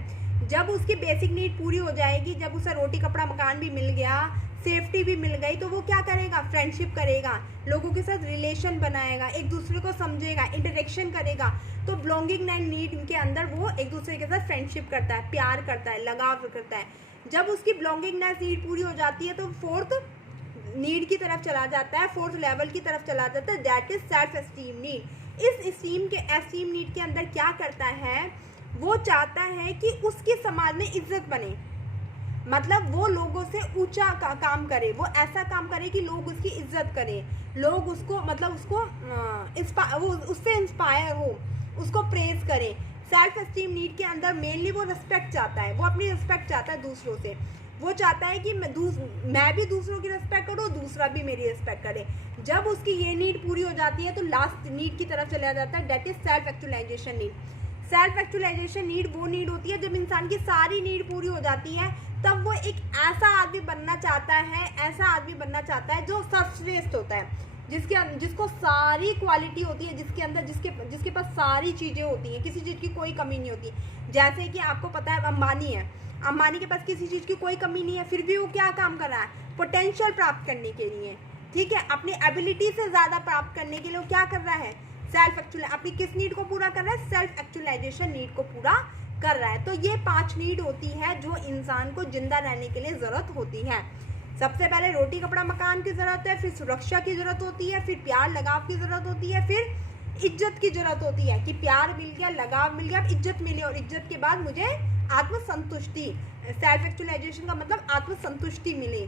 जब उसकी बेसिक नीड पूरी हो जाएगी, जब उसे रोटी कपड़ा मकान भी मिल गया, सेफ्टी भी मिल गई, तो वो क्या करेगा, फ्रेंडशिप करेगा, लोगों के साथ रिलेशन बनाएगा, एक दूसरे को समझेगा, इंटरेक्शन करेगा। तो बिलोंगिंगनेस नीड के अंदर वो एक दूसरे के साथ फ्रेंडशिप करता है, प्यार करता है, लगाव करता है। जब उसकी बिलोंगिंगनेस नीड पूरी हो जाती है तो 4th नीड की तरफ चला जाता है, 4th लेवल की तरफ चला जाता है, that is self esteem need. इस एस्टीम नीड के अंदर क्या करता है, वो चाहता है कि उसके समाज में इज्जत बने, मतलब वो लोगों से ऊंचा काम करे, वो ऐसा काम करे कि लोग उसकी इज्जत करें, लोग उसको मतलब उसको वो उससे इंस्पायर हो, उसको प्रेज करें। सेल्फ एस्टीम नीड के अंदर मेनली वो रिस्पेक्ट चाहता है, वो अपनी रिस्पेक्ट चाहता है दूसरों से। वो चाहता है कि मैं भी दूसरों की रिस्पेक्ट करूँ, दूसरा भी मेरी रिस्पेक्ट करे। जब उसकी ये नीड पूरी हो जाती है तो लास्ट नीड की तरफ चला जाता है, that is self actualization need. Self actualization need वो नीड होती है जब इंसान की सारी नीड पूरी हो जाती है, तब वो एक ऐसा आदमी बनना चाहता है, ऐसा आदमी बनना चाहता है जो सर्वश्रेष्ठ होता है, जिसको सारी क्वालिटी होती है, जिसके अंदर जिसके पास सारी चीज़ें होती हैं, किसी चीज़ की कोई कमी नहीं होती। जैसे कि आपको पता है अंबानी है, अंबानी के पास किसी चीज़ की कोई कमी नहीं है, फिर भी वो क्या काम कर रहा है, पोटेंशियल प्राप्त करने के लिए, ठीक है, अपनी एबिलिटी से ज़्यादा प्राप्त करने के लिए वो क्या कर रहा है, सेल्फ एक्चुअल अपनी किस नीड को पूरा कर रहा है, सेल्फ एक्चुअलाइजेशन नीड को पूरा कर रहा है। तो ये 5 नीड होती है जो इंसान को जिंदा रहने के लिए ज़रूरत होती है। सबसे पहले रोटी कपड़ा मकान की ज़रूरत है, फिर सुरक्षा की ज़रूरत होती है, फिर प्यार लगाव की ज़रूरत होती है, फिर इज्जत की ज़रूरत होती है कि प्यार मिल गया, लगाव मिल गया, इज्जत मिली, और इज्जत के बाद मुझे आत्मसंतुष्टि, सेल्फ एक्चुअलाइजेशन का मतलब आत्मसंतुष्टि मिले,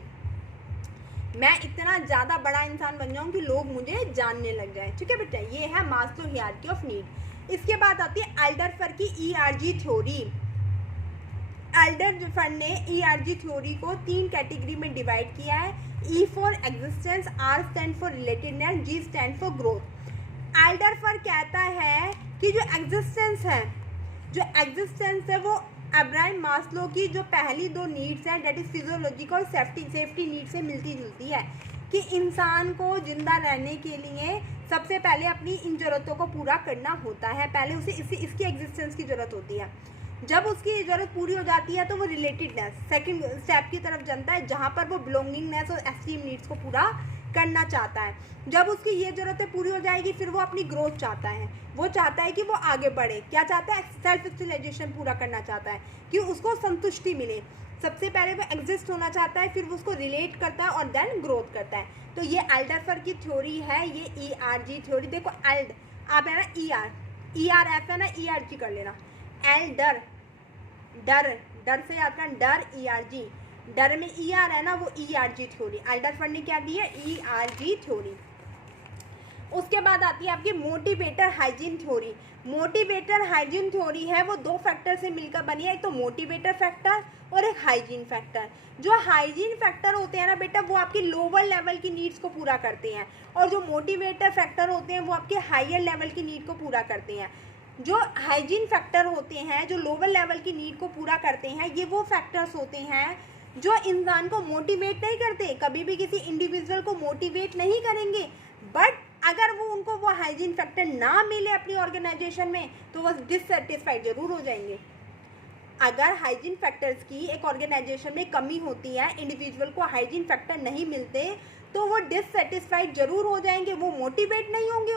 मैं इतना ज़्यादा बड़ा इंसान बन जाऊँ कि लोग मुझे जानने लग जाए। ठीक है बेटा, ये है मास्लो हायरार्की ऑफ नीड। इसके बाद आती है एल्डरफर की ERG थ्योरी। एल्डरफर ने ERG थ्योरी को 3 कैटेगरी में डिवाइड किया है। E for existence, R stand for relatedness, G stand for growth. Alderfer कहता है कि जो एग्जिस्टेंस है वो अब्राहम मास्लो की जो पहली 2 नीड्स हैं, डेट इज फिजियोलॉजिकल और सेफ्टी नीड से मिलती जुलती है, कि इंसान को जिंदा रहने के लिए सबसे पहले अपनी इन ज़रूरतों को पूरा करना होता है। पहले उसे इसकी एग्जिस्टेंस की ज़रूरत होती है। जब उसकी ज़रूरत पूरी हो जाती है तो वो रिलेटेडनेस सेकंड स्टेप की तरफ जनता है, जहाँ पर वो बिलोंगिंगनेस और एस्टीम नीड्स को पूरा करना चाहता है। जब उसकी ये ज़रूरतें पूरी हो जाएगी फिर वो अपनी ग्रोथ चाहता है, वो चाहता है कि वो आगे बढ़े। क्या चाहता है, सेल्फ एक्चुअलाइजेशन पूरा करना चाहता है कि उसको संतुष्टि मिले। सबसे पहले वो एग्जिस्ट होना चाहता है, फिर वो उसको रिलेट करता है और देन ग्रोथ करता है। तो ये एल्डरफर की थ्योरी है, ये ERG थ्योरी। देखो एल्ड आप है ना ERF है ना, ERG कर लेना। एल्डर डर से याद करना, डर ERG, डर में ER है ना, वो ERG थ्योरी। एल्डरफर ने क्या दी है, ERG थ्योरी। उसके बाद आती है आपकी motivator hygiene theory. Motivator hygiene theory है वो 2 फैक्टर से मिलकर बनी है, एक तो मोटिवेटर फैक्टर और एक हाइजीन फैक्टर। जो हाइजीन फैक्टर होते हैं ना बेटा, वो आपकी लोअर लेवल की नीड्स को पूरा करते हैं, और जो मोटिवेटर फैक्टर होते हैं वो आपके हायर लेवल की नीड को पूरा करते हैं। जो हाइजीन फैक्टर होते हैं, जो लोअर लेवल की नीड को पूरा करते हैं, ये वो फैक्टर्स होते हैं जो इंसान को मोटिवेट नहीं करते, कभी भी किसी इंडिविजुअल को मोटिवेट नहीं करेंगे, बट अगर वो उनको वो हाइजीन फैक्टर ना मिले अपनी ऑर्गेनाइजेशन में तो वो डिससेटिस्फाइड जरूर हो जाएंगे। अगर हाइजीन फैक्टर्स की एक ऑर्गेनाइजेशन में कमी होती है, इंडिविजुअल को हाइजीन फैक्टर नहीं मिलते, तो वो डिससेटिस्फाइड जरूर हो जाएंगे। वो मोटिवेट नहीं होंगे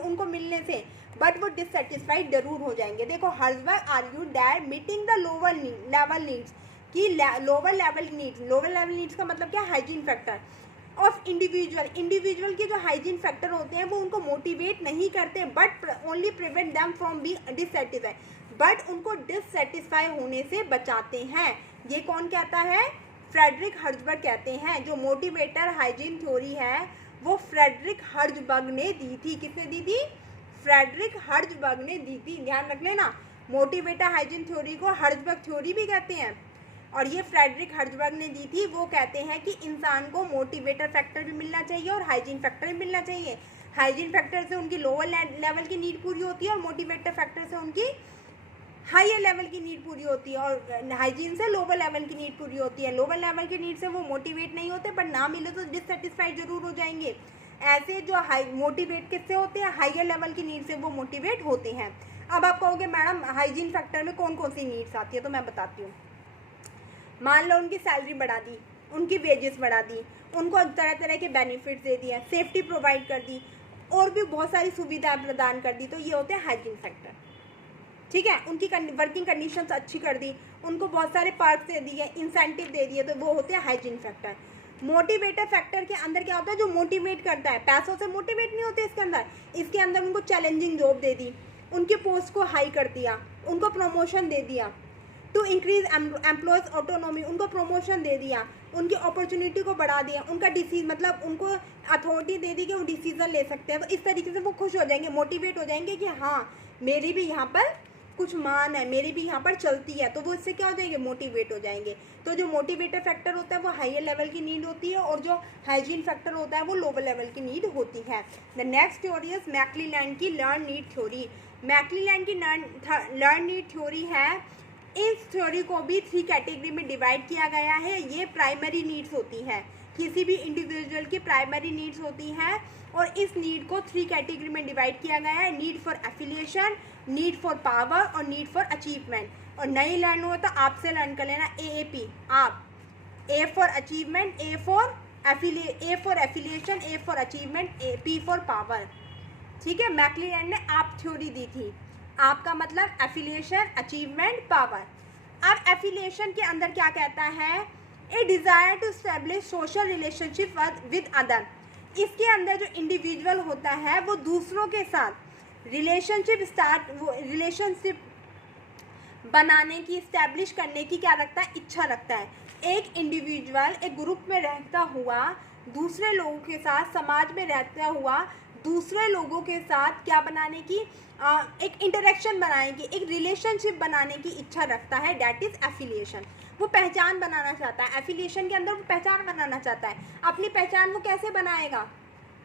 उनको मिलने से, बट वो डिससेटिस्फाइड जरूर हो जाएंगे। देखो Herzberg argued that meeting the lower level needs, कि लोअर लेवल नीड्स का मतलब क्या, हाइजीन फैक्टर ऑफ इंडिविजुअल के जो हाइजीन फैक्टर होते हैं वो उनको मोटिवेट नहीं करते, but only prevent them from being dissatisfied, but उनको डिससेटिस्फाई होने से बचाते हैं। ये कौन कहता है, फ्रेडरिक हर्जबर्ग कहते हैं। जो मोटिवेटर हाइजीन थ्योरी है वो फ्रेडरिक हर्जबर्ग ने दी थी। किसने दी थी, फ्रेडरिक हर्जबर्ग ने दी थी। ध्यान रख लेना, मोटिवेटर हाइजीन थ्योरी को हर्जबर्ग थ्योरी भी कहते हैं, और ये फ्रेडरिक हर्जबर्ग ने दी थी। वो कहते हैं कि इंसान को मोटिवेटर फैक्टर भी मिलना चाहिए और हाइजीन फैक्टर भी मिलना चाहिए। हाइजीन फैक्टर से उनकी लोअर लेवल की नीड पूरी होती है और मोटिवेटर फैक्टर से उनकी हायर लेवल की नीड पूरी होती है, और हाइजीन से लोअर लेवल की नीड पूरी होती है। लोअर लेवल की नीड से वो मोटिवेट नहीं होते, बट ना मिले तो डिससेटिस्फाइड जरूर हो जाएंगे। ऐसे जो मोटिवेट किससे होते हैं, हायर लेवल की नीड से वो मोटिवेट होते हैं। अब आप कहोगे मैडम हाइजीन फैक्टर में कौन कौन सी नीड्स आती है, तो मैं बताती हूँ। मान लो उनकी सैलरी बढ़ा दी, उनकी वेजेस बढ़ा दी, उनको तरह तरह के बेनिफिट्स दे दिए, सेफ्टी प्रोवाइड कर दी, और भी बहुत सारी सुविधाएं प्रदान कर दी, तो ये होते हैं हाइजीन फैक्टर। ठीक है, उनकी वर्किंग कंडीशंस अच्छी कर दी, उनको बहुत सारे पर्क्स दे दिए, इंसेंटिव दे दिए, तो वो होते हैं हाइजीन फैक्टर। मोटिवेटर फैक्टर के अंदर क्या होता है, जो मोटिवेट करता है, पैसों से मोटिवेट नहीं होते इसके अंदर उनको चैलेंजिंग जॉब दे दी, उनके पोस्ट को हाई कर दिया, उनको प्रमोशन दे दिया, टू इंक्रीज एम्प्लॉयज ऑटोनॉमी, उनको प्रमोशन दे दिया, उनकी अपॉर्चुनिटी को बढ़ा दिया, उनका डिसीज मतलब उनको अथॉरिटी दे दी कि वो डिसीजन ले सकते हैं। तो इस तरीके से वो खुश हो जाएंगे, मोटिवेट हो जाएंगे कि हाँ मेरी भी यहाँ पर कुछ मान है, मेरी भी यहाँ पर चलती है। तो वो इससे क्या हो जाएंगे, मोटिवेट हो जाएंगे। तो जो मोटिवेटर फैक्टर होता है वो हायर लेवल की नीड होती है, और जो हाइजीन फैक्टर होता है वो लोअर लेवल की नीड होती है। द नेक्स्ट थ्योरी इज मैक्लीलैंड की लर्न नीड थ्योरी। मैक्लीलैंड की लर्न नीड थ्योरी है। इस थ्योरी को भी 3 कैटेगरी में डिवाइड किया गया है। ये प्राइमरी नीड्स होती है, किसी भी इंडिविजुअल की प्राइमरी नीड्स होती हैं, और इस नीड को 3 कैटेगरी में डिवाइड किया गया है। Need for affiliation, need for power और नीड फॉर अचीवमेंट। और नहीं लर्न हो तो आपसे लर्न कर लेना AAP, आप A for achievement, A for affiliation, A for achievement, P for power. ठीक है, मैक्लीलैंड ने आप थ्योरी दी थी। आपका मतलब एफिलिएशन, अचीवमेंट, पावर। अब एफिलिएशन के अंदर क्या कहता है, a desire to establish social relationship with other. इसके अंदर जो इंडिविजुअल होता है वो दूसरों के साथ रिलेशनशिप बनाने की, इस्टेब्लिश करने की क्या रखता है, इच्छा रखता है। एक इंडिविजुअल एक ग्रुप में रहता हुआ दूसरे लोगों के साथ, समाज में रहता हुआ दूसरे लोगों के साथ क्या बनाने की, एक इंटरेक्शन बनाने की, एक रिलेशनशिप बनाने की इच्छा रखता है। That is affiliation. वो पहचान बनाना चाहता है, एफिलिएशन के अंदर वो पहचान बनाना चाहता है। अपनी पहचान वो कैसे बनाएगा,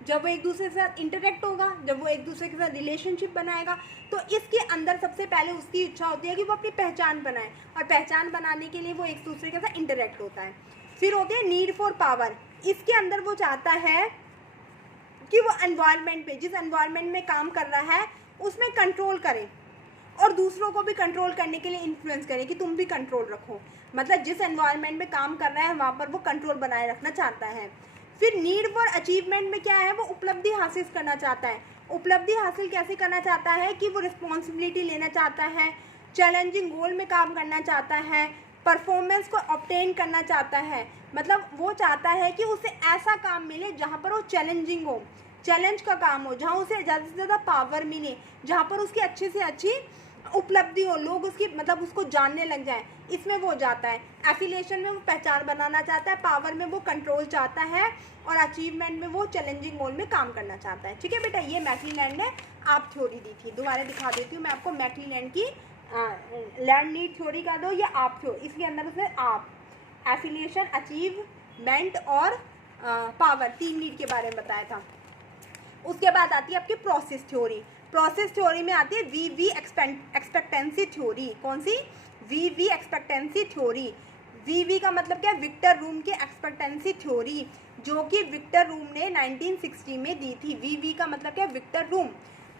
जब वो एक दूसरे के साथ इंटरेक्ट होगा, जब वो एक दूसरे के साथ रिलेशनशिप बनाएगा। तो इसके अंदर सबसे पहले उसकी इच्छा होती है कि वो अपनी पहचान बनाए, और पहचान बनाने के लिए वो एक दूसरे के साथ इंटरेक्ट होता है। फिर होती है नीड फॉर पावर। इसके अंदर वो चाहता है कि वो एनवायरनमेंट पे, जिस एनवायरनमेंट में काम कर रहा है उसमें कंट्रोल करे, और दूसरों को भी कंट्रोल करने के लिए इन्फ्लुएंस करे कि तुम भी कंट्रोल रखो। मतलब जिस एनवायरनमेंट में काम कर रहा है वहाँ पर वो कंट्रोल बनाए रखना चाहता है। फिर नीड फॉर अचीवमेंट में क्या है, वो उपलब्धि हासिल करना चाहता है। उपलब्धि हासिल कैसे करना चाहता है कि वो रिस्पॉन्सिबिलिटी लेना चाहता है, चैलेंजिंग गोल में काम करना चाहता है, परफॉर्मेंस को ऑब्टेन करना चाहता है। मतलब वो चाहता है कि उसे ऐसा काम मिले जहाँ पर वो चैलेंजिंग हो, चैलेंज का काम हो, जहाँ उसे ज़्यादा से ज़्यादा पावर मिले, जहाँ पर उसकी अच्छी से अच्छी उपलब्धि हो, लोग उसकी मतलब उसको जानने लग जाए, इसमें वो जाता है। एफिलिएशन में वो पहचान बनाना चाहता है, पावर में वो कंट्रोल चाहता है, और अचीवमेंट में वो चैलेंजिंग गोल में काम करना चाहता है। ठीक है बेटा, ये मैक्लीलैंड ने आप थ्योरी दी थी। दोबारा दिखा देती हूँ मैं आपको मैक्लीलैंड की लर्न नीड थ्योरी का दो, या आप थ्योरी। इसके अंदर उसने आप, एफिलिएशन, अचीवमेंट और पावर, 3 नीड के बारे में बताया था। उसके बाद आती है आपकी प्रोसेस थ्योरी। प्रोसेस थ्योरी में आती है वीवी एक्सपेक्टेंसी थ्योरी। कौन सी, वीवी एक्सपेक्टेंसी थ्योरी। वीवी का मतलब क्या है, विक्टर रूम की एक्सपेक्टेंसी थ्योरी, जो कि विक्टर रूम ने 1960 में दी थी। वीवी का मतलब क्या है, विक्टर रूम,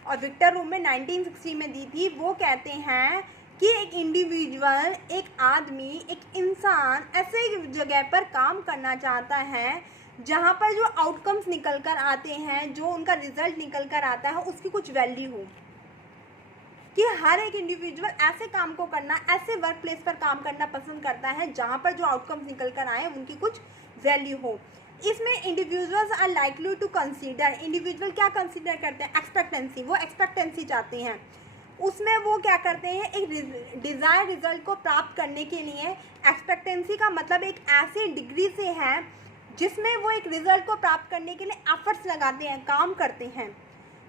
और विक्टर रूम में 1960 में दी थी। वो कहते हैं कि एक इंडिविजुअल, एक आदमी, एक इंसान ऐसे जगह पर काम करना चाहता है जहाँ पर जो आउटकम्स निकल कर आते हैं, जो उनका रिजल्ट निकल कर आता है, उसकी कुछ वैल्यू हो। कि हर एक इंडिविजुअल ऐसे काम को करना, ऐसे वर्क प्लेस पर काम करना पसंद करता है जहाँ पर जो आउटकम्स निकल कर आए उनकी कुछ वैल्यू हो। इसमें individuals are likely to consider, individual क्या कंसीडर करते हैं, एक्सपेक्टेंसी। वो एक्सपेक्टेंसी चाहते हैं, उसमें वो क्या करते हैं, एक डिज़ायर रिजल्ट को प्राप्त करने के लिए। एक्सपेक्टेंसी का मतलब एक ऐसे डिग्री से है जिसमें वो एक रिजल्ट को प्राप्त करने के लिए एफर्ट्स लगाते हैं, काम करते हैं।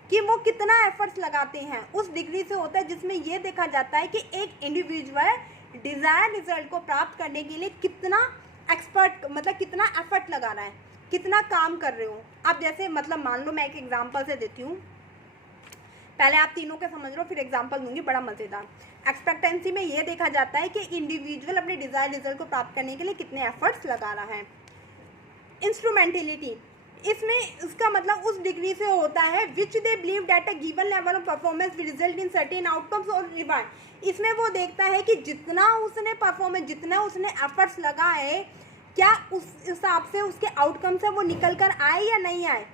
कि वो कितना एफर्ट्स लगाते हैं उस डिग्री से होता है, जिसमें ये देखा जाता है कि एक इंडिविजुअल डिज़ायर रिजल्ट को प्राप्त करने के लिए कितना कितना एफर्ट लगा रहा है, कितना काम कर रहे हो आप। जैसे मतलब मान लो, मैं एक एग्जांपल से देती हूँ, पहले आप तीनों के समझ लो, फिर एग्जांपल दूंगी, बड़ा मज़ेदार। एक्सपेक्टेंसी में ये देखा जाता है कि इंडिविजुअल अपने डिज़ायर रिजल्ट को प्राप्त करने के लिए कितने एफर्ट्स लगा रहा है। इंस्ट्रूमेंटेलिटी, इसमें इसका मतलब उस डिग्री से होता है which they believe that a given level of performance will result in certain outcomes और रिवार्ड। इसमें वो देखता है कि जितना उसने परफॉर्मेंस, जितना उसने एफर्ट्स लगाए, क्या उस हिसाब से उसके आउटकम्स है वो निकल कर आए या नहीं आए,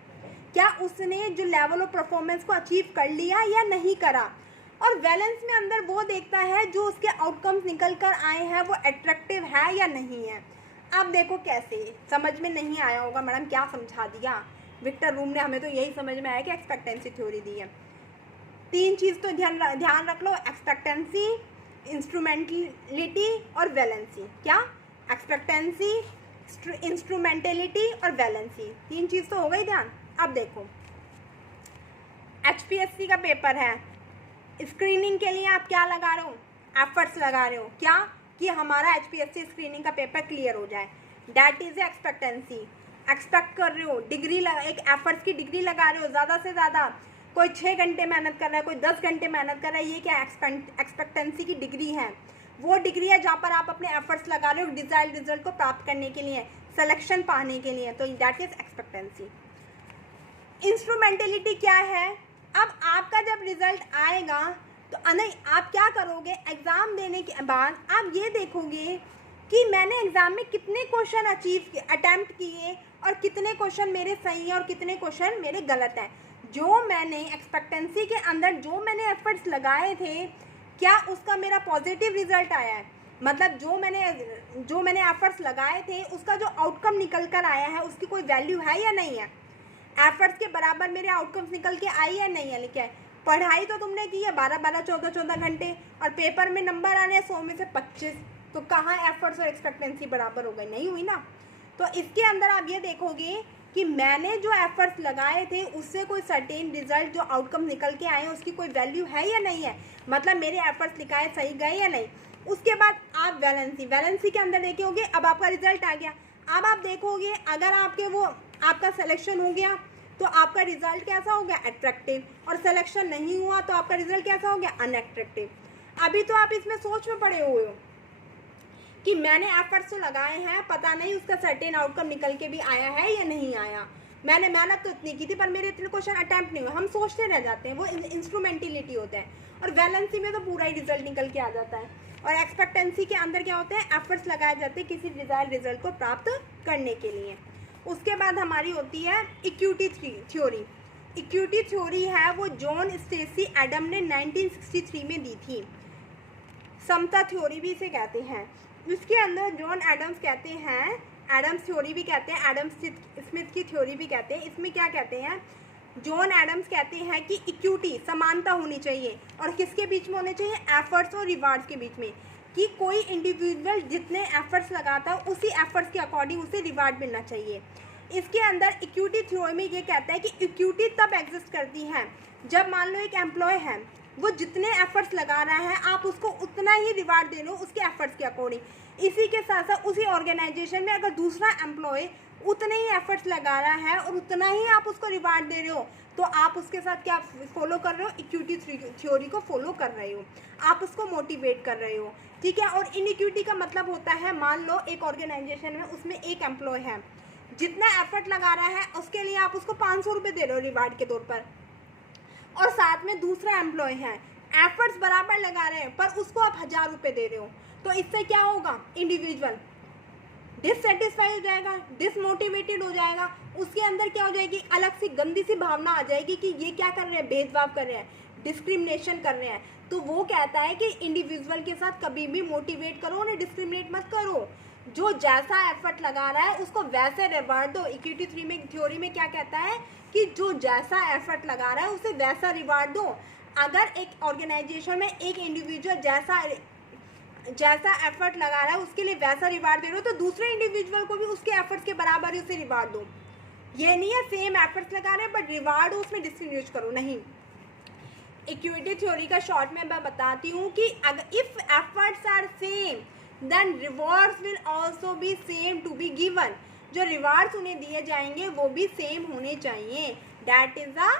क्या उसने जो लेवल ऑफ परफॉर्मेंस को अचीव कर लिया या नहीं करा। और बैलेंस में अंदर वो देखता है जो उसके आउटकम्स निकल कर आए हैं वो अट्रैक्टिव है या नहीं है। अब देखो कैसे, समझ में नहीं आया होगा मैडम क्या समझा दिया विक्टर रूम ने, हमें तो यही समझ में आया कि एक्सपेक्टेंसी थ्योरी दी है। 3 चीज़ तो ध्यान रख लो, एक्सपेक्टेंसी, इंस्ट्रूमेंटलिटी और वैलेंसी। क्या? एक्सपेक्टेंसी, इंस्ट्रूमेंटलिटी और वैलेंसी, 3 चीज़ तो हो गई ध्यान। अब देखो, HPSC का पेपर है, स्क्रीनिंग के लिए आप क्या लगा रहे हो? एफर्ट्स लगा रहे हो। क्या? कि हमारा HPSC स्क्रीनिंग का पेपर क्लियर हो जाए, डैट इज एक्सपेक्टेंसी। एक्सपेक्ट कर रहे हो, डिग्री एक एफर्ट्स की डिग्री लगा रहे हो ज़्यादा से ज़्यादा। कोई 6 घंटे मेहनत कर रहा है, कोई 10 घंटे मेहनत कर रहा है, ये क्या एक्सपेक्टेंसी की डिग्री है। वो डिग्री है जहाँ पर आप अपने एफर्ट्स लगा रहे हो डिजायर्ड रिजल्ट को प्राप्त करने के लिए, सिलेक्शन पाने के लिए, तो दैट इज एक्सपेक्टेंसी। इंस्ट्रूमेंटलिटी क्या है? अब आपका जब रिजल्ट आएगा तो नहीं, आप क्या करोगे, एग्ज़ाम देने के बाद आप ये देखोगे कि मैंने एग्ज़ाम में कितने क्वेश्चन अटैम्प्ट किए और कितने क्वेश्चन मेरे सही हैं और कितने क्वेश्चन मेरे गलत हैं। जो मैंने एक्सपेक्टेंसी के अंदर जो मैंने एफर्ट्स लगाए थे, क्या उसका मेरा पॉजिटिव रिजल्ट आया है? मतलब जो मैंने एफर्ट्स लगाए थे उसका जो आउटकम निकल कर आया है उसकी कोई वैल्यू है या नहीं है? एफर्ट्स के बराबर मेरे आउटकम्स निकल के आई या नहीं है? लिखा है पढ़ाई तो तुमने की है 12-12, 14-14 घंटे और पेपर में नंबर आने हैं 100 में से 25, तो कहाँ एफर्ट्स और एक्सपेक्टेंसी बराबर हो गई? नहीं हुई ना। तो इसके अंदर आप ये देखोगे कि मैंने जो एफर्ट्स लगाए थे उससे कोई सर्टेन रिजल्ट जो आउटकम निकल के आए हैं उसकी कोई वैल्यू है या नहीं है, मतलब मेरे एफर्ट्स लिखाए सही गए या नहीं। उसके बाद आप वैलेंसी के अंदर देखोगे, अब आपका रिजल्ट आ गया, अब आप देखोगे अगर आपका सिलेक्शन हो गया तो आपका रिजल्ट कैसा हो गया? अट्रैक्टिव, और सिलेक्शन नहीं हुआ तो आपका रिजल्ट कैसा हो गया? अनअट्रैक्टिव। अभी तो आप इसमें सोच में पड़े हुए हो कि मैंने एफर्ट्स तो लगाए हैं, पता नहीं उसका सर्टेन आउटकम निकल के भी आया है या नहीं आया, मैंने मेहनत तो इतनी की थी पर मेरे इतने क्वेश्चन अटैम्प्ट नहीं हुए, हम सोचते रह जाते हैं, वो इंस्ट्रूमेंटलिटी होता है। और वैलेंसी में तो पूरा ही रिजल्ट निकल के आ जाता है। और एक्सपेक्टेंसी के अंदर क्या होते हैं? एफर्ट्स लगाए जाते हैं किसी डिजायर्ड रिजल्ट को प्राप्त करने के लिए। उसके बाद हमारी होती है इक्विटी थ्योरी। इक्विटी थ्योरी है वो जॉन स्टेसी एडम ने 1963 में दी थी। समता थ्योरी भी इसे कहते हैं। इसके अंदर जॉन एडम्स कहते हैं, एडम्स थ्योरी भी कहते हैं, एडम स्मिथ की थ्योरी भी कहते हैं। इसमें क्या कहते हैं? जॉन एडम्स कहते हैं कि इक्विटी समानता होनी चाहिए, और किसके बीच में होने चाहिए? एफर्ट्स और रिवार्ड्स के बीच में, कि कोई इंडिविजुअल जितने एफर्ट्स लगाता है उसी एफर्ट्स के अकॉर्डिंग उसे रिवार्ड मिलना चाहिए। इसके अंदर इक्विटी थ्योरी में ये कहता है कि इक्विटी तब एग्जिस्ट करती है जब मान लो एक एम्प्लॉय है, वो जितने एफर्ट्स लगा रहा है आप उसको उतना ही रिवार्ड दे लो उसके एफर्ट्स के अकॉर्डिंग। इसी के साथ साथ उसी ऑर्गेनाइजेशन में अगर दूसरा एम्प्लॉय उतने ही एफर्ट्स लगा रहा है और उतना ही आप उसको रिवार्ड दे रहे हो, तो आप उसके साथ क्या फॉलो कर रहे हो? इक्विटी थ्योरी को फॉलो कर रहे हो, आप उसको मोटिवेट कर रहे हो, ठीक है। और इनइक्विटी का मतलब होता है, मान लो एक ऑर्गेनाइजेशन में उसमें एक एम्प्लॉय है, जितना एफर्ट लगा रहा है उसके लिए आप उसको 500 रुपये दे रहे हो रिवार्ड के तौर पर, और साथ में दूसरा एम्प्लॉय है, एफर्ट्स बराबर लगा रहे हैं पर उसको आप 1000 रुपये दे रहे हो, तो इससे क्या होगा? इंडिविजुअल डिससेटिस्फाई हो जाएगा, डिसमोटिवेटेड हो जाएगा, उसके अंदर क्या हो जाएगी? अलग सी गंदी सी भावना आ जाएगी कि ये क्या कर रहे हैं? भेदभाव कर रहे हैं, डिस्क्रिमिनेशन कर रहे हैं। तो वो कहता है कि इंडिविजुअल के साथ कभी भी मोटिवेट करो, उन्हें डिस्क्रिमिनेट मत करो, जो जैसा एफर्ट लगा रहा है उसको वैसे रिवार्ड दो। इक्विटी थ्योरी में क्या कहता है कि जो जैसा एफर्ट लगा रहा है उसे वैसा रिवार्ड दो। अगर एक ऑर्गेनाइजेशन में एक इंडिविजुअल जैसा एफर्ट लगा रहा है उसके लिए वैसा रिवार्ड दे रहे हो, तो दूसरे इंडिविजुअल को भी उसके एफर्ट्स के बराबर ही उसे रिवार्ड दो। ये नहीं है सेम एफर्ट्स लगा रहे हैं बट रिवार्ड उसमें डिस्ट्रीब्यूट करो, नहीं। इक्विटी थ्योरी का शॉर्ट में मैं बताती हूँ कि अगर if efforts are same then rewards will also be same to be given. जो रिवार्ड्स उन्हें दिए जाएंगे वो भी सेम होने चाहिए। That is the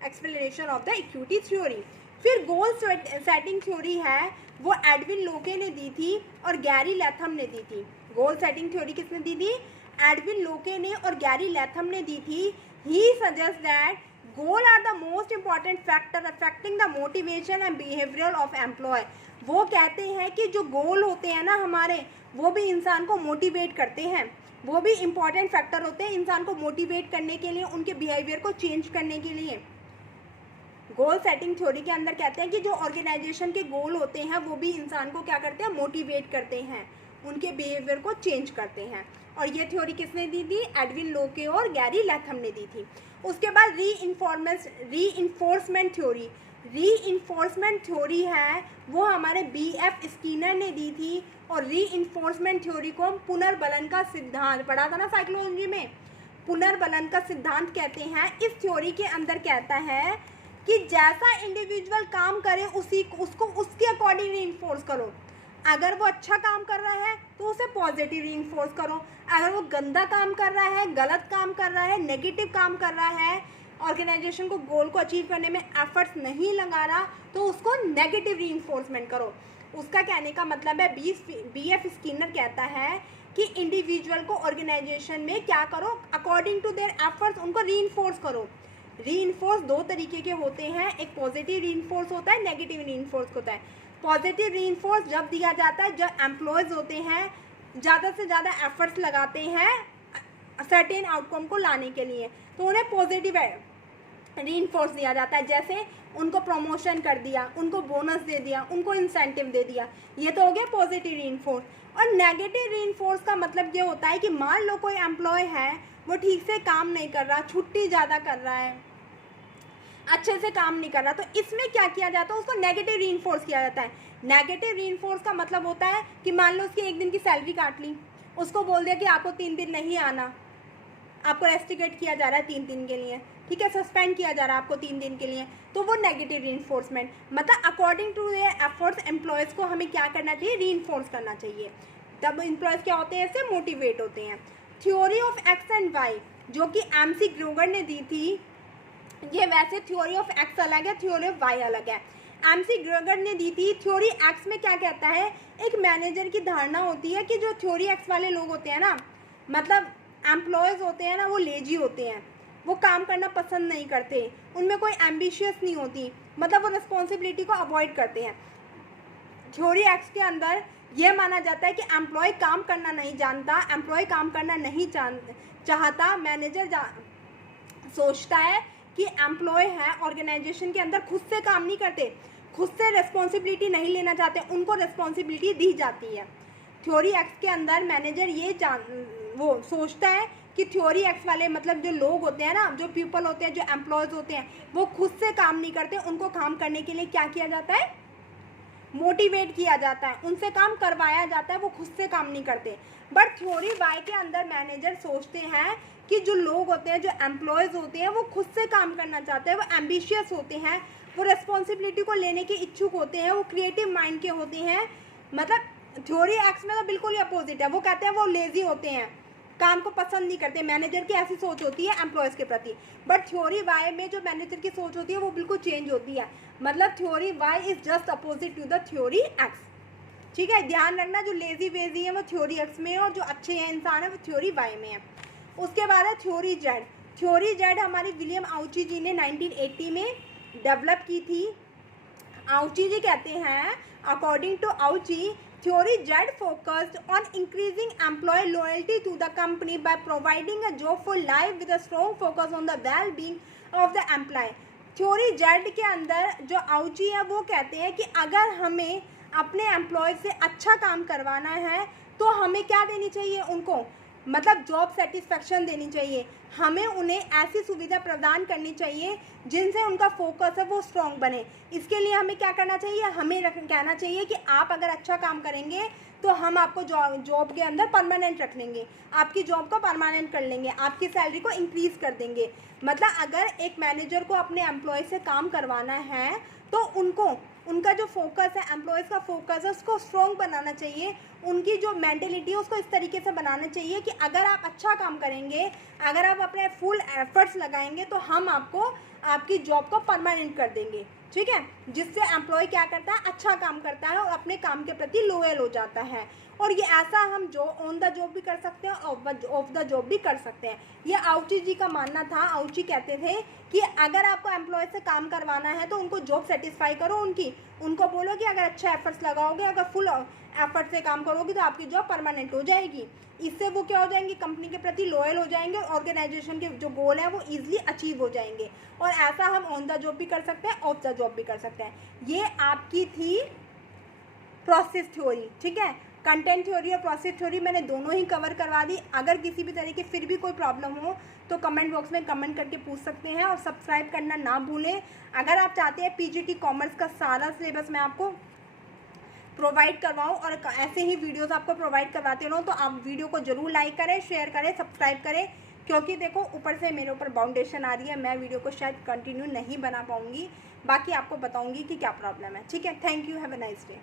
explanation of the equity theory. फिर गोल सेटिंग थ्योरी है, वो एडविन लोके ने दी थी और गैरी लैथम ने दी थी। गोल सेटिंग थ्योरी किसने दी थी? एडविन लोके ने और गैरी लैथम ने दी थी। He suggest that goal are the most important factor affecting the motivation and behaviour of employ. वो कहते हैं कि जो गोल होते हैं ना हमारे, वो भी इंसान को मोटिवेट करते हैं, वो भी इंपॉर्टेंट फैक्टर होते हैं इंसान को मोटिवेट करने के लिए, उनके बिहेवियर को चेंज करने के लिए। गोल सेटिंग थ्योरी के अंदर कहते हैं कि जो ऑर्गेनाइजेशन के गोल होते हैं वो भी इंसान को क्या करते हैं? मोटिवेट करते हैं, उनके बिहेवियर को चेंज करते हैं। और ये थ्योरी किसने दी थी? एडविन लोके और गैरी लैथम ने दी थी। उसके बाद रीइंफोर्समेंट थ्योरी, री इन्फोर्समेंट थ्योरी है वो हमारे BF स्किनर ने दी थी, और री इन्फोर्समेंट थ्योरी को हम पुनर्बलन का सिद्धांत पढ़ा था ना साइकोलॉजी में, पुनर्बलन का सिद्धांत कहते हैं। इस थ्योरी के अंदर कहता है कि जैसा इंडिविजुअल काम करे उसको उसके अकॉर्डिंग रीइंफोर्स करो। अगर वो अच्छा काम कर रहा है तो उसे पॉजिटिव रीइंफोर्स करो, अगर वो गंदा काम कर रहा है, गलत काम कर रहा है, नेगेटिव काम कर रहा है, ऑर्गेनाइजेशन को गोल को अचीव करने में एफर्ट्स नहीं लगा रहा, तो उसको नेगेटिव रीइंफोर्समेंट करो। उसका कहने का मतलब है BF स्किनर कहता है कि इंडिविजुअल को ऑर्गेनाइजेशन में क्या करो, अकॉर्डिंग टू देयर एफर्ट्स उनको रीइंफोर्स करो। रीइंफोर्स दो तरीके के होते हैं, एक पॉजिटिव रीइंफोर्स होता है, नेगेटिव रीइंफोर्स होता है। पॉजिटिव रीइंफोर्स जब दिया जाता है जब एम्प्लॉयज़ होते हैं ज़्यादा से ज़्यादा एफर्ट्स लगाते हैं सर्टेन आउटकम को लाने के लिए, तो उन्हें पॉजिटिव रीइंफोर्स दिया जाता है। जैसे उनको प्रमोशन कर दिया, उनको बोनस दे दिया, उनको इंसेंटिव दे दिया, ये तो हो गया पॉजिटिव रीइंफोर्स। और नेगेटिव रीइंफोर्स का मतलब ये होता है कि मान लो कोई एम्प्लॉय है वो ठीक से काम नहीं कर रहा, छुट्टी ज़्यादा कर रहा है, अच्छे से काम नहीं कर रहा, तो इसमें क्या किया जाता है, उसको नेगेटिव रीइंफोर्स किया जाता है। नेगेटिव रीइंफोर्स का मतलब होता है कि मान लो उसकी एक दिन की सैलरी काट ली, उसको बोल दिया कि आपको 3 दिन नहीं आना, आपको रेस्टिकेट किया जा रहा है 3 दिन के लिए, ठीक है, सस्पेंड किया जा रहा है आपको 3 दिन के लिए, तो वो नेगेटिव रीइंफोर्समेंट। मतलब according to their efforts employees को हमें क्या करना चाहिए, रीइंफोर्स करना चाहिए, तब एम्प्लॉयज़ क्या होते हैं, इससे मोटिवेट होते हैं। Theory of X and Y जो कि MC ग्रोगर ने दी थी, ये वैसे थ्योरी ऑफ एक्स अलग है, थ्योरी ऑफ वाई अलग है। MC ग्रोगर ने दी थी। थ्योरी एक्स में क्या कहता है, एक मैनेजर की धारणा होती है कि जो थ्योरी एक्स वाले लोग होते हैं ना, मतलब एम्प्लॉयज़ होते हैं ना, वो लेजी होते हैं, वो काम करना पसंद नहीं करते, उनमें कोई एम्बिशियस नहीं होती, मतलब वो रिस्पॉन्सिबिलिटी को अवॉइड करते हैं। थ्योरी एक्स के अंदर ये माना जाता है कि एम्प्लॉय काम करना नहीं जानता, एम्प्लॉय काम करना नहीं चाहता, मैनेजर सोचता है कि एम्प्लॉय है ऑर्गेनाइजेशन के अंदर खुद से काम नहीं करते, खुद से रिस्पॉन्सिबिलिटी नहीं लेना चाहते, उनको रिस्पॉन्सिबिलिटी दी जाती है। थ्योरी एक्स के अंदर मैनेजर ये वो सोचता है कि थ्योरी एक्स वाले मतलब जो लोग होते हैं ना, जो पीपल होते हैं, जो एम्प्लॉयज़ होते हैं, वो खुद से काम नहीं करते, उनको काम करने के लिए क्या किया जाता है, मोटिवेट किया जाता है, उनसे काम करवाया जाता है, वो खुद से काम नहीं करते। बट थ्योरी वाई के अंदर मैनेजर सोचते हैं कि जो लोग होते हैं, जो एम्प्लॉयज़ होते हैं, वो खुद से काम करना चाहते हैं, वो एम्बिशियस होते हैं, वो रिस्पॉन्सिबिलिटी को लेने के इच्छुक होते हैं, वो क्रिएटिव माइंड के होते हैं। मतलब थ्योरी एक्स में तो बिल्कुल ही अपोजिट है, वो कहते हैं वो लेजी होते हैं, काम को पसंद नहीं करते, मैनेजर की ऐसी सोच होती है एम्प्लॉयज़ के प्रति। बट थ्योरी वाई में जो मैनेजर की सोच होती है वो बिल्कुल चेंज होती है, मतलब theory Y is just opposite to the theory X. ठीक है, ध्यान रखना, जो लेजी वेजी है वो थ्योरी एक्स में है, और जो अच्छे हैं इंसान है वो थ्योरी वाई में है। उसके बाद है थ्योरी जेड। थ्योरी जेड हमारी विलियम आउची जी ने 1980 में डेवलप की थी। आउची जी कहते हैं, according to Ouchi, Theory Z focused on increasing employee loyalty to the company by providing a joyful life with a strong focus on the well-being of the employee. Theory Z के अंदर जो आउची है वो कहते हैं कि अगर हमें अपने एम्प्लॉय से अच्छा काम करवाना है तो हमें क्या देनी चाहिए उनको, मतलब जॉब सेटिस्फेक्शन देनी चाहिए, हमें उन्हें ऐसी सुविधा प्रदान करनी चाहिए जिनसे उनका फोकस है वो स्ट्रॉन्ग बने। इसके लिए हमें क्या करना चाहिए, हमें कहना चाहिए कि आप अगर अच्छा काम करेंगे तो हम आपको जॉब के अंदर परमानेंट रख लेंगे, आपकी जॉब को परमानेंट कर लेंगे, आपकी सैलरी को इंक्रीज़ कर देंगे। मतलब अगर एक मैनेजर को अपने एम्प्लॉय से काम करवाना है तो उनका जो फोकस है, एम्प्लॉयज़ का फोकस है, उसको स्ट्रॉन्ग बनाना चाहिए, उनकी जो मेंटेलिटी है उसको इस तरीके से बनाना चाहिए कि अगर आप अच्छा काम करेंगे, अगर आप अपने फुल एफर्ट्स लगाएंगे तो हम आपको आपकी जॉब को परमानेंट कर देंगे। ठीक है, जिससे एम्प्लॉय क्या करता है, अच्छा काम करता है और अपने काम के प्रति लोयल हो जाता है। और ये ऐसा हम जो ऑन द जॉब भी कर सकते हैं और ऑफ द जॉब भी कर सकते हैं। ये आउची जी का मानना था। आउची कहते थे कि अगर आपको एम्प्लॉय से काम करवाना है तो उनको जॉब सेटिस्फाई करो उनको बोलो कि अगर अच्छा एफर्ट्स लगाओगे, अगर फुल एफर्ट से काम करोगे तो आपकी जॉब परमानेंट हो जाएगी। इससे वो क्या हो जाएंगे, कंपनी के प्रति लॉयल हो जाएंगे, ऑर्गेनाइजेशन के जो गोल है वो ईजिली अचीव हो जाएंगे। और ऐसा हम ऑन द जॉब भी कर सकते हैं, ऑफ द जॉब भी कर सकते हैं। ये आपकी थी प्रोसेस थ्योरी, ठीक है। कंटेंट थ्योरी और प्रोसेस थ्योरी मैंने दोनों ही कवर करवा दी। अगर किसी भी तरह की फिर भी कोई प्रॉब्लम हो तो कमेंट बॉक्स में कमेंट करके पूछ सकते हैं, और सब्सक्राइब करना ना भूलें। अगर आप चाहते हैं पीजीटी कॉमर्स का सारा सिलेबस मैं आपको प्रोवाइड करवाऊँ और ऐसे ही वीडियोस आपको प्रोवाइड करवाते रहूँ, तो आप वीडियो को जरूर लाइक करें, शेयर करें, सब्सक्राइब करें, क्योंकि देखो ऊपर से मेरे ऊपर बाउंडेशन आ रही है, मैं वीडियो को शायद कंटिन्यू नहीं बना पाऊँगी। बाकी आपको बताऊँगी कि क्या प्रॉब्लम है, ठीक है। Thank you, have a nice day.